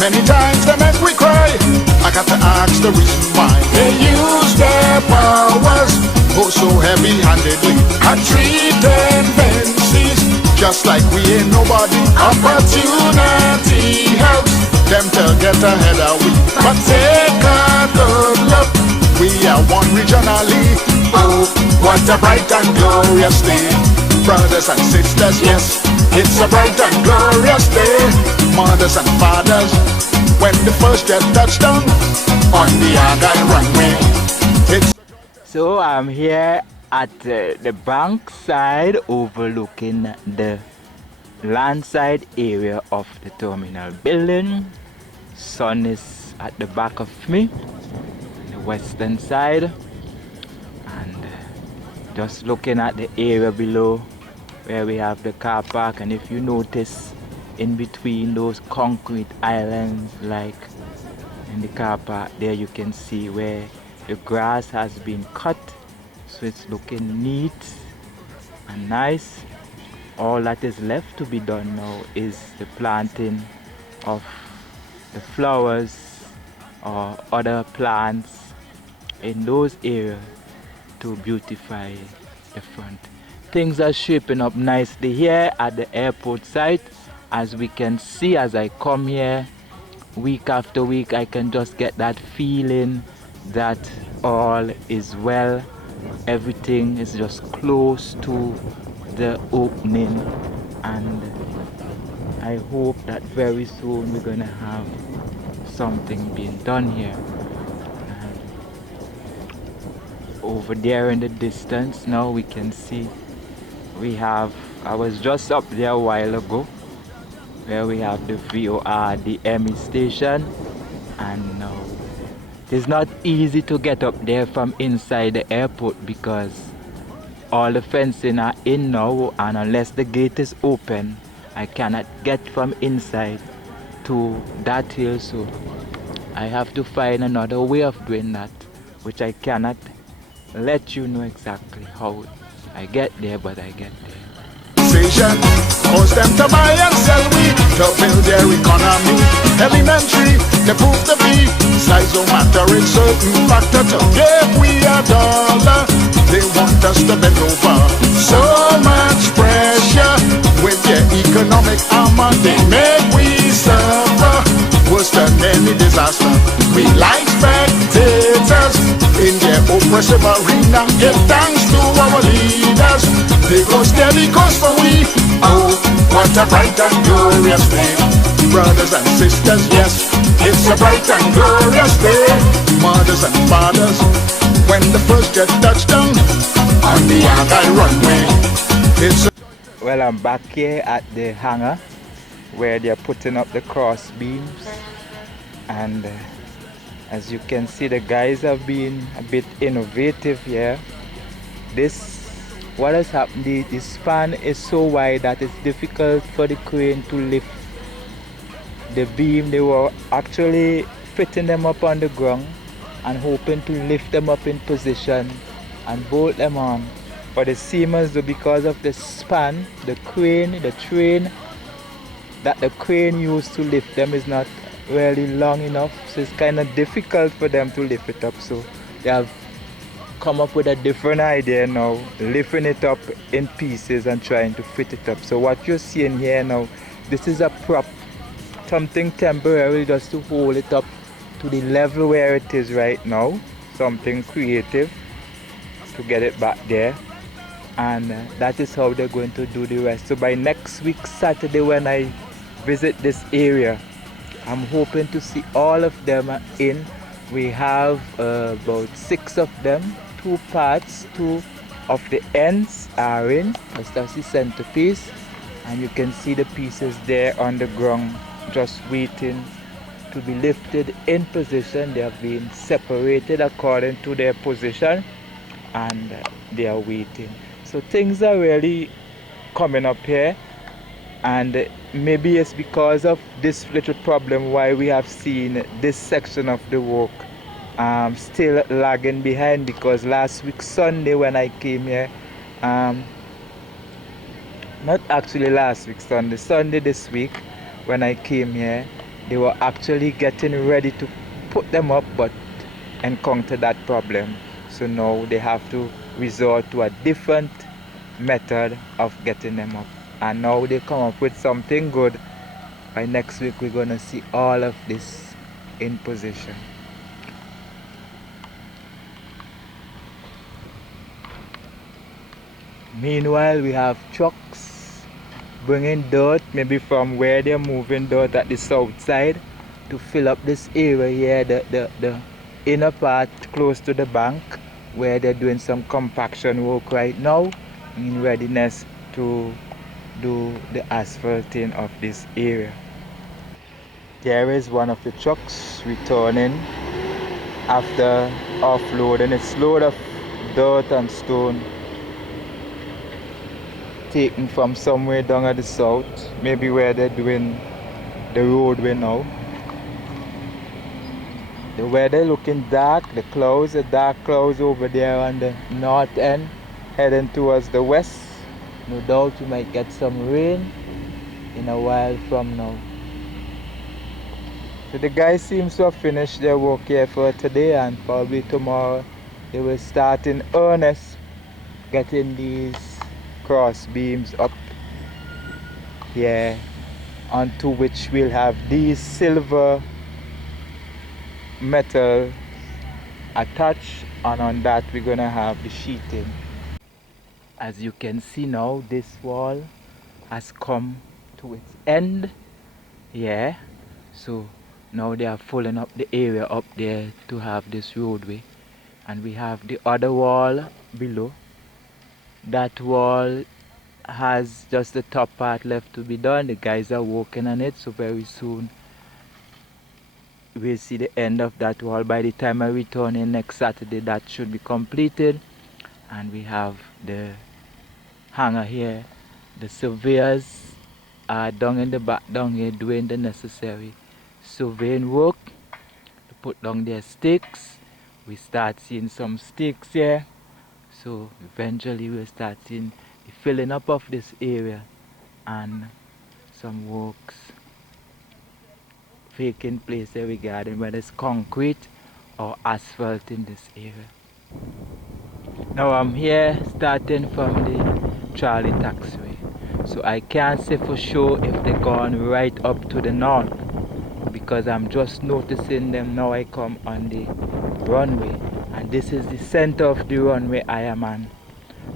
Many times they make we cry. I got to ask the reason why. They use their powers oh so heavy-handedly and treating fancies just like we ain't nobody. Opportunity helps them to get ahead of we, but take a good look, we are one regionally. Oh, what a bright and glorious day, brothers and sisters, yes, it's a bright and glorious day. Mothers and fathers, when the first jet touched down on the Argyle runway. So I'm here at the bank side overlooking the landside area of the terminal building. Sun is at the back of me, the western side, and just looking at the area below where we have the car park. And if you notice, in between those concrete islands, like in the car park there, you can see where the grass has been cut, so it's looking neat and nice. All that is left to be done now is the planting of the flowers or other plants in those areas to beautify the front. Things are shaping up nicely here at the airport site. As we can see, as I come here week after week, I can just get that feeling that all is well. Everything is just close to the opening, and I hope that very soon we're gonna have something being done here. Over there in the distance now we can see we have, I was just up there a while ago, where we have the VORDME station, and now it's not easy to get up there from inside the airport because all the fencing are in now, and unless the gate is open I cannot get from inside to that hill. So I have to find another way of doing that, which I cannot let you know exactly how I get there, but I get there. Cause them to buy and sell we to build their economy. Elementary, they prove to be size don't matter in certain factor to give we a dollar. They want us to bend over. So much pressure with their economic armor. They make we suffer worse than any disaster. We like spectators in their oppressive arena. Give thanks to our leaders. They go steady cause for we. Oh, what a bright and glorious day. Brothers and sisters, yes, it's a bright and glorious day. Mothers and fathers, when the first jet touched down on the Argyle runway. It's Well, I'm back here at the hangar where they're putting up the cross beams, and as you can see, the guys have been a bit innovative here. What has happened, the span is so wide that it's difficult for the crane to lift the beam. They were actually fitting them up on the ground and hoping to lift them up in position and bolt them on. But it seems as though because of the span, the train that the crane used to lift them is not really long enough, so it's kind of difficult for them to lift it up. So they have come up with a different idea now, lifting it up in pieces and trying to fit it up. So what you're seeing here now, this is a prop, something temporary just to hold it up to the level where it is right now, something creative to get it back there. And that is how they're going to do the rest. So by next week Saturday when I visit this area, I'm hoping to see all of them in. We have about 6 of them, 2 parts, 2 of the ends are in. That's the centerpiece, and you can see the pieces there on the ground just waiting to be lifted in position. They have been separated according to their position, and they are waiting. So things are really coming up here, and maybe it's because of this little problem why we have seen this section of the work still lagging behind, because last week Sunday when I came here, not actually last week Sunday this week when I came here, they were actually getting ready to put them up but encountered that problem. So now they have to resort to a different method of getting them up, and now they come up with something good. By next week we're gonna see all of this in position. Meanwhile, we have trucks bringing dirt, maybe from where they're moving dirt at the south side, to fill up this area here, the inner part close to the bank, where they're doing some compaction work right now in readiness to do the asphalting of this area. There is one of the trucks returning after offloading its load of dirt and stone taken from somewhere down at the south, maybe where they're doing the roadway now. The weather looking dark, the dark clouds over there on the north end, heading towards the west. No doubt we might get some rain in a while from now. So the guys seems to have finished their work here for today, and probably tomorrow they will start in earnest getting these cross beams up here, onto which we'll have these silver metal attached, and on that we're gonna have the sheeting. As you can see now, this wall has come to its end here, so now they are filling up the area up there to have this roadway, and we have the other wall below. That wall has just the top part left to be done. The guys are working on it, so very soon we'll see the end of that wall. By the time I return in next Saturday, that should be completed. And we have the hangar here. The surveyors are down in the back down here doing the necessary surveying work. put down their sticks. We start seeing some sticks here. So eventually we'll start seeing the filling up of this area and some works taking place here regarding whether it's concrete or asphalt in this area. Now I'm here starting from the trolley taxiway. So I can't say for sure if they're gone right up to the north, because I'm just noticing them now. I come on the runway, and this is the center of the runway I am on.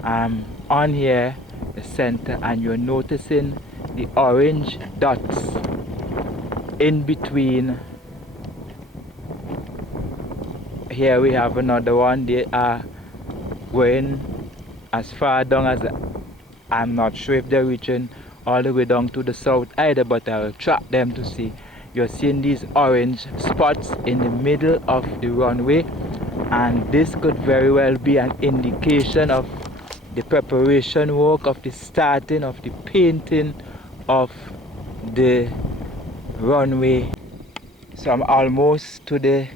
I'm on here, the center, and you're noticing the orange dots in between. Here we have another one. They are going as far down as I'm not sure if they're reaching all the way down to the south either, but I will track them to see. You're seeing these orange spots in the middle of the runway, and this could very well be an indication of the preparation work, of the starting of the painting of the runway. So I'm almost to the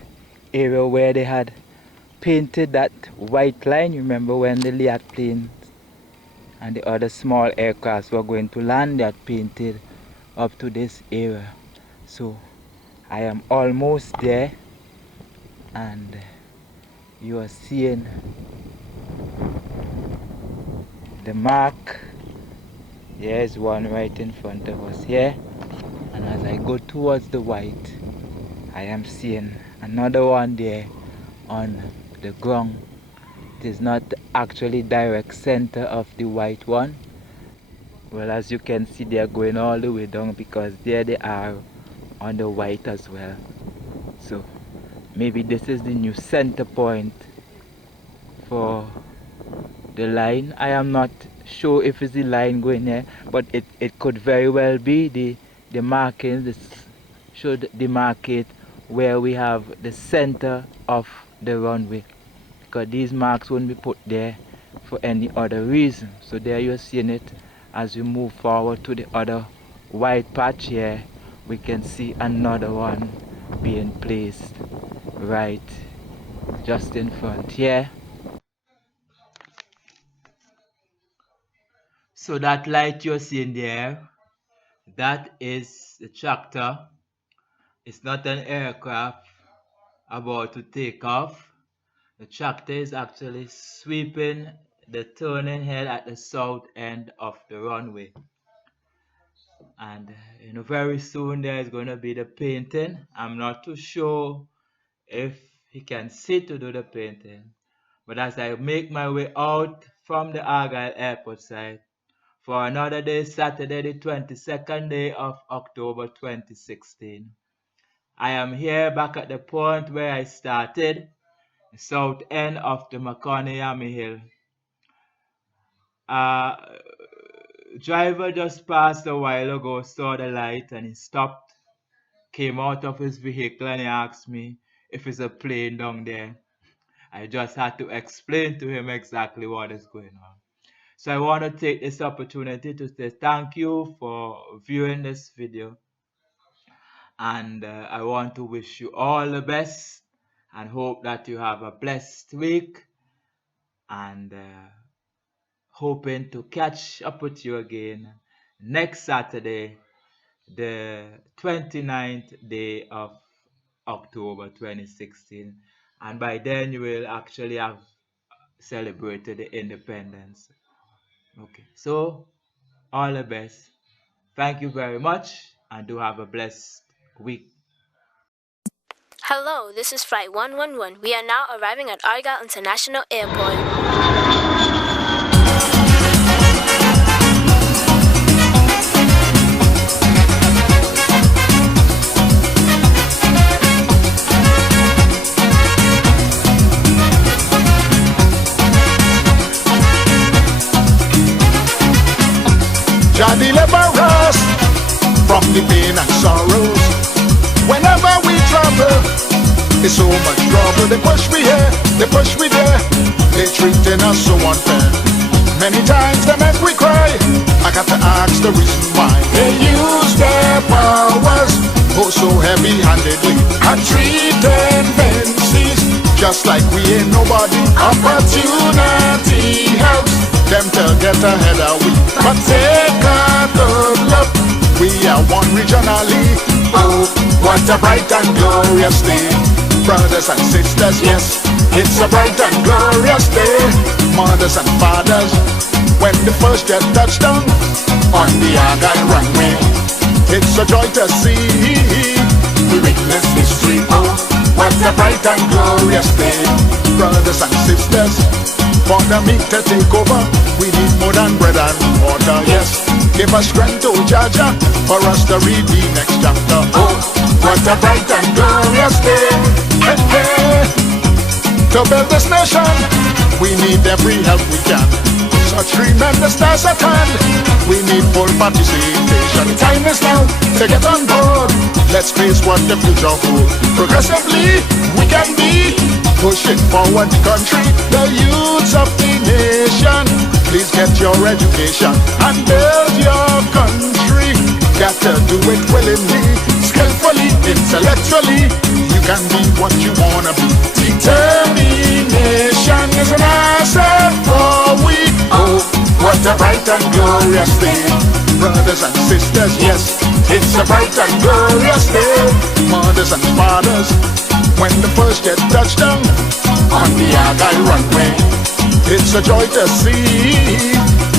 area where they had painted that white line. You remember when the Lear planes and the other small aircrafts were going to land, that painted up to this area. So I am almost there, and you are seeing the mark. There's one right in front of us here, and as I go towards the white, I am seeing another one there on the ground. It is not actually direct center of the white one. Well, as you can see, they are going all the way down, because there they are on the white as well. So maybe this is the new center point for the line. I am not sure if it's the line going there, but it could very well be the markings. This should demarcate where we have the center of the runway, because these marks won't be put there for any other reason. So there you're seeing it. As we move forward to the other white patch here, we can see another one being placed right just in front here. So that light you're seeing there, that is the tractor. It's not an aircraft about to take off. The tractor is actually sweeping the turning head at the south end of the runway. And very soon there is going to be the painting. I'm not too sure if he can sit to do the painting, but as I make my way out from the Argyle airport site for another day, Saturday the 22nd day of October 2016, I am here back at the point where I started, the south end of the McConaughey Hill. Driver just passed a while ago, saw the light, and he stopped, came out of his vehicle, and he asked me if it's a plane down there. I just had to explain to him exactly what is going on. So I want to take this opportunity to say thank you for viewing this video, and I want to wish you all the best and hope that you have a blessed week, and hoping to catch up with you again next Saturday, the 29th day of October 2016, and by then you will actually have celebrated the independence. Okay, so all the best. Thank you very much, and do have a blessed week. Hello, this is Flight 111. We are now arriving at Argyle International Airport. Jah deliver us from the pain and sorrows. Whenever we travel, it's so much trouble. They push me here, they push me there. They treating us so unfair. Many times they make we cry. I got to ask the reason why. They use their powers oh so heavy-handedly and treating like we ain't nobody. Opportunity helps them to get ahead of we. But take a good look, we are one regionally. Oh, what a bright and glorious day. Brothers and sisters, yes, it's a bright and glorious day. Mothers and fathers, when the first jet touched down on the Argyle runway, it's a joy to see. We witness history, oh, what a bright and glorious day. Brothers and sisters, for the meat to take over, we need more than bread and water, yes. Give us strength, oh Jaja, for us to read the next chapter. Oh, what a bright and glorious day. Hey, hey. To build this nation, we need every help we can. Such tremendous task at hand, we need full participation. The time is now to get on board. Let's face what the future holds. Progressively, we can be pushing forward the country, the youths of the nation. Please get your education and build your country. Got to do it willingly, skillfully, intellectually. You can be what you wanna be. Determination is an asset for we. Oh, what a bright and glorious day. Brothers and sisters, yes, it's a bright and glorious day. Mothers and fathers, when the first jet touched down on the Argyle runway, it's a joy to see.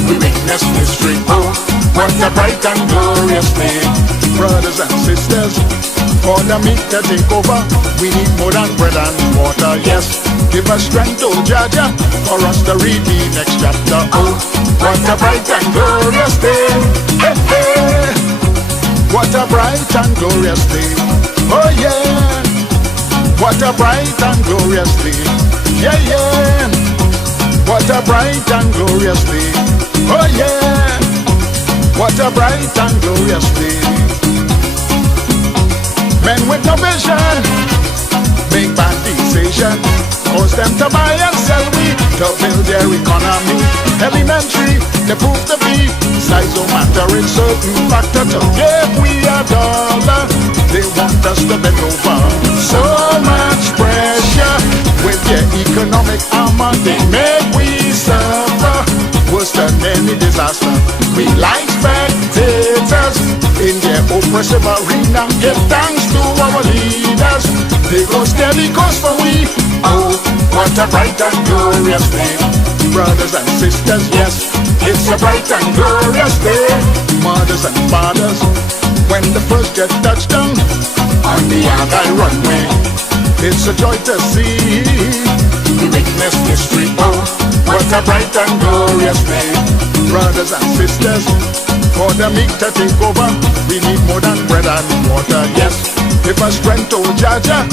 We witness history, oh, what a bright and glorious day. Brothers and sisters, for the meat to take over, we need more than bread and water, yes. Give us strength, oh Jaja, for us to read the next chapter. Oh, what a bright and glorious day. Hey, hey. What a bright and glorious day. Oh yeah. What a bright and glorious day. Yeah, yeah. What a bright and glorious day. Oh yeah. What a bright and glorious day. Men with no vision make bad decisions, cause them to buy and sell we to build their economy. Elementary, they prove to be size don't matter, it's certain factor to give we a dollar. They want us to bend over. So much pressure with their economic armor, they make we suffer worse than any disaster. We like spectators in their oppressive arena. Give thanks to our leaders, they go steady cause for we. Oh, what a bright and glorious day. Brothers and sisters, yes, it's a bright and glorious day. Mothers and fathers, when the first jet touched down on the Argyle runway, it's a joy to see. We witness history, oh, what a bright and glorious day. Brothers and sisters, for the meat to take over, we need more than bread and water, yes. Give us strength, oh Jaja,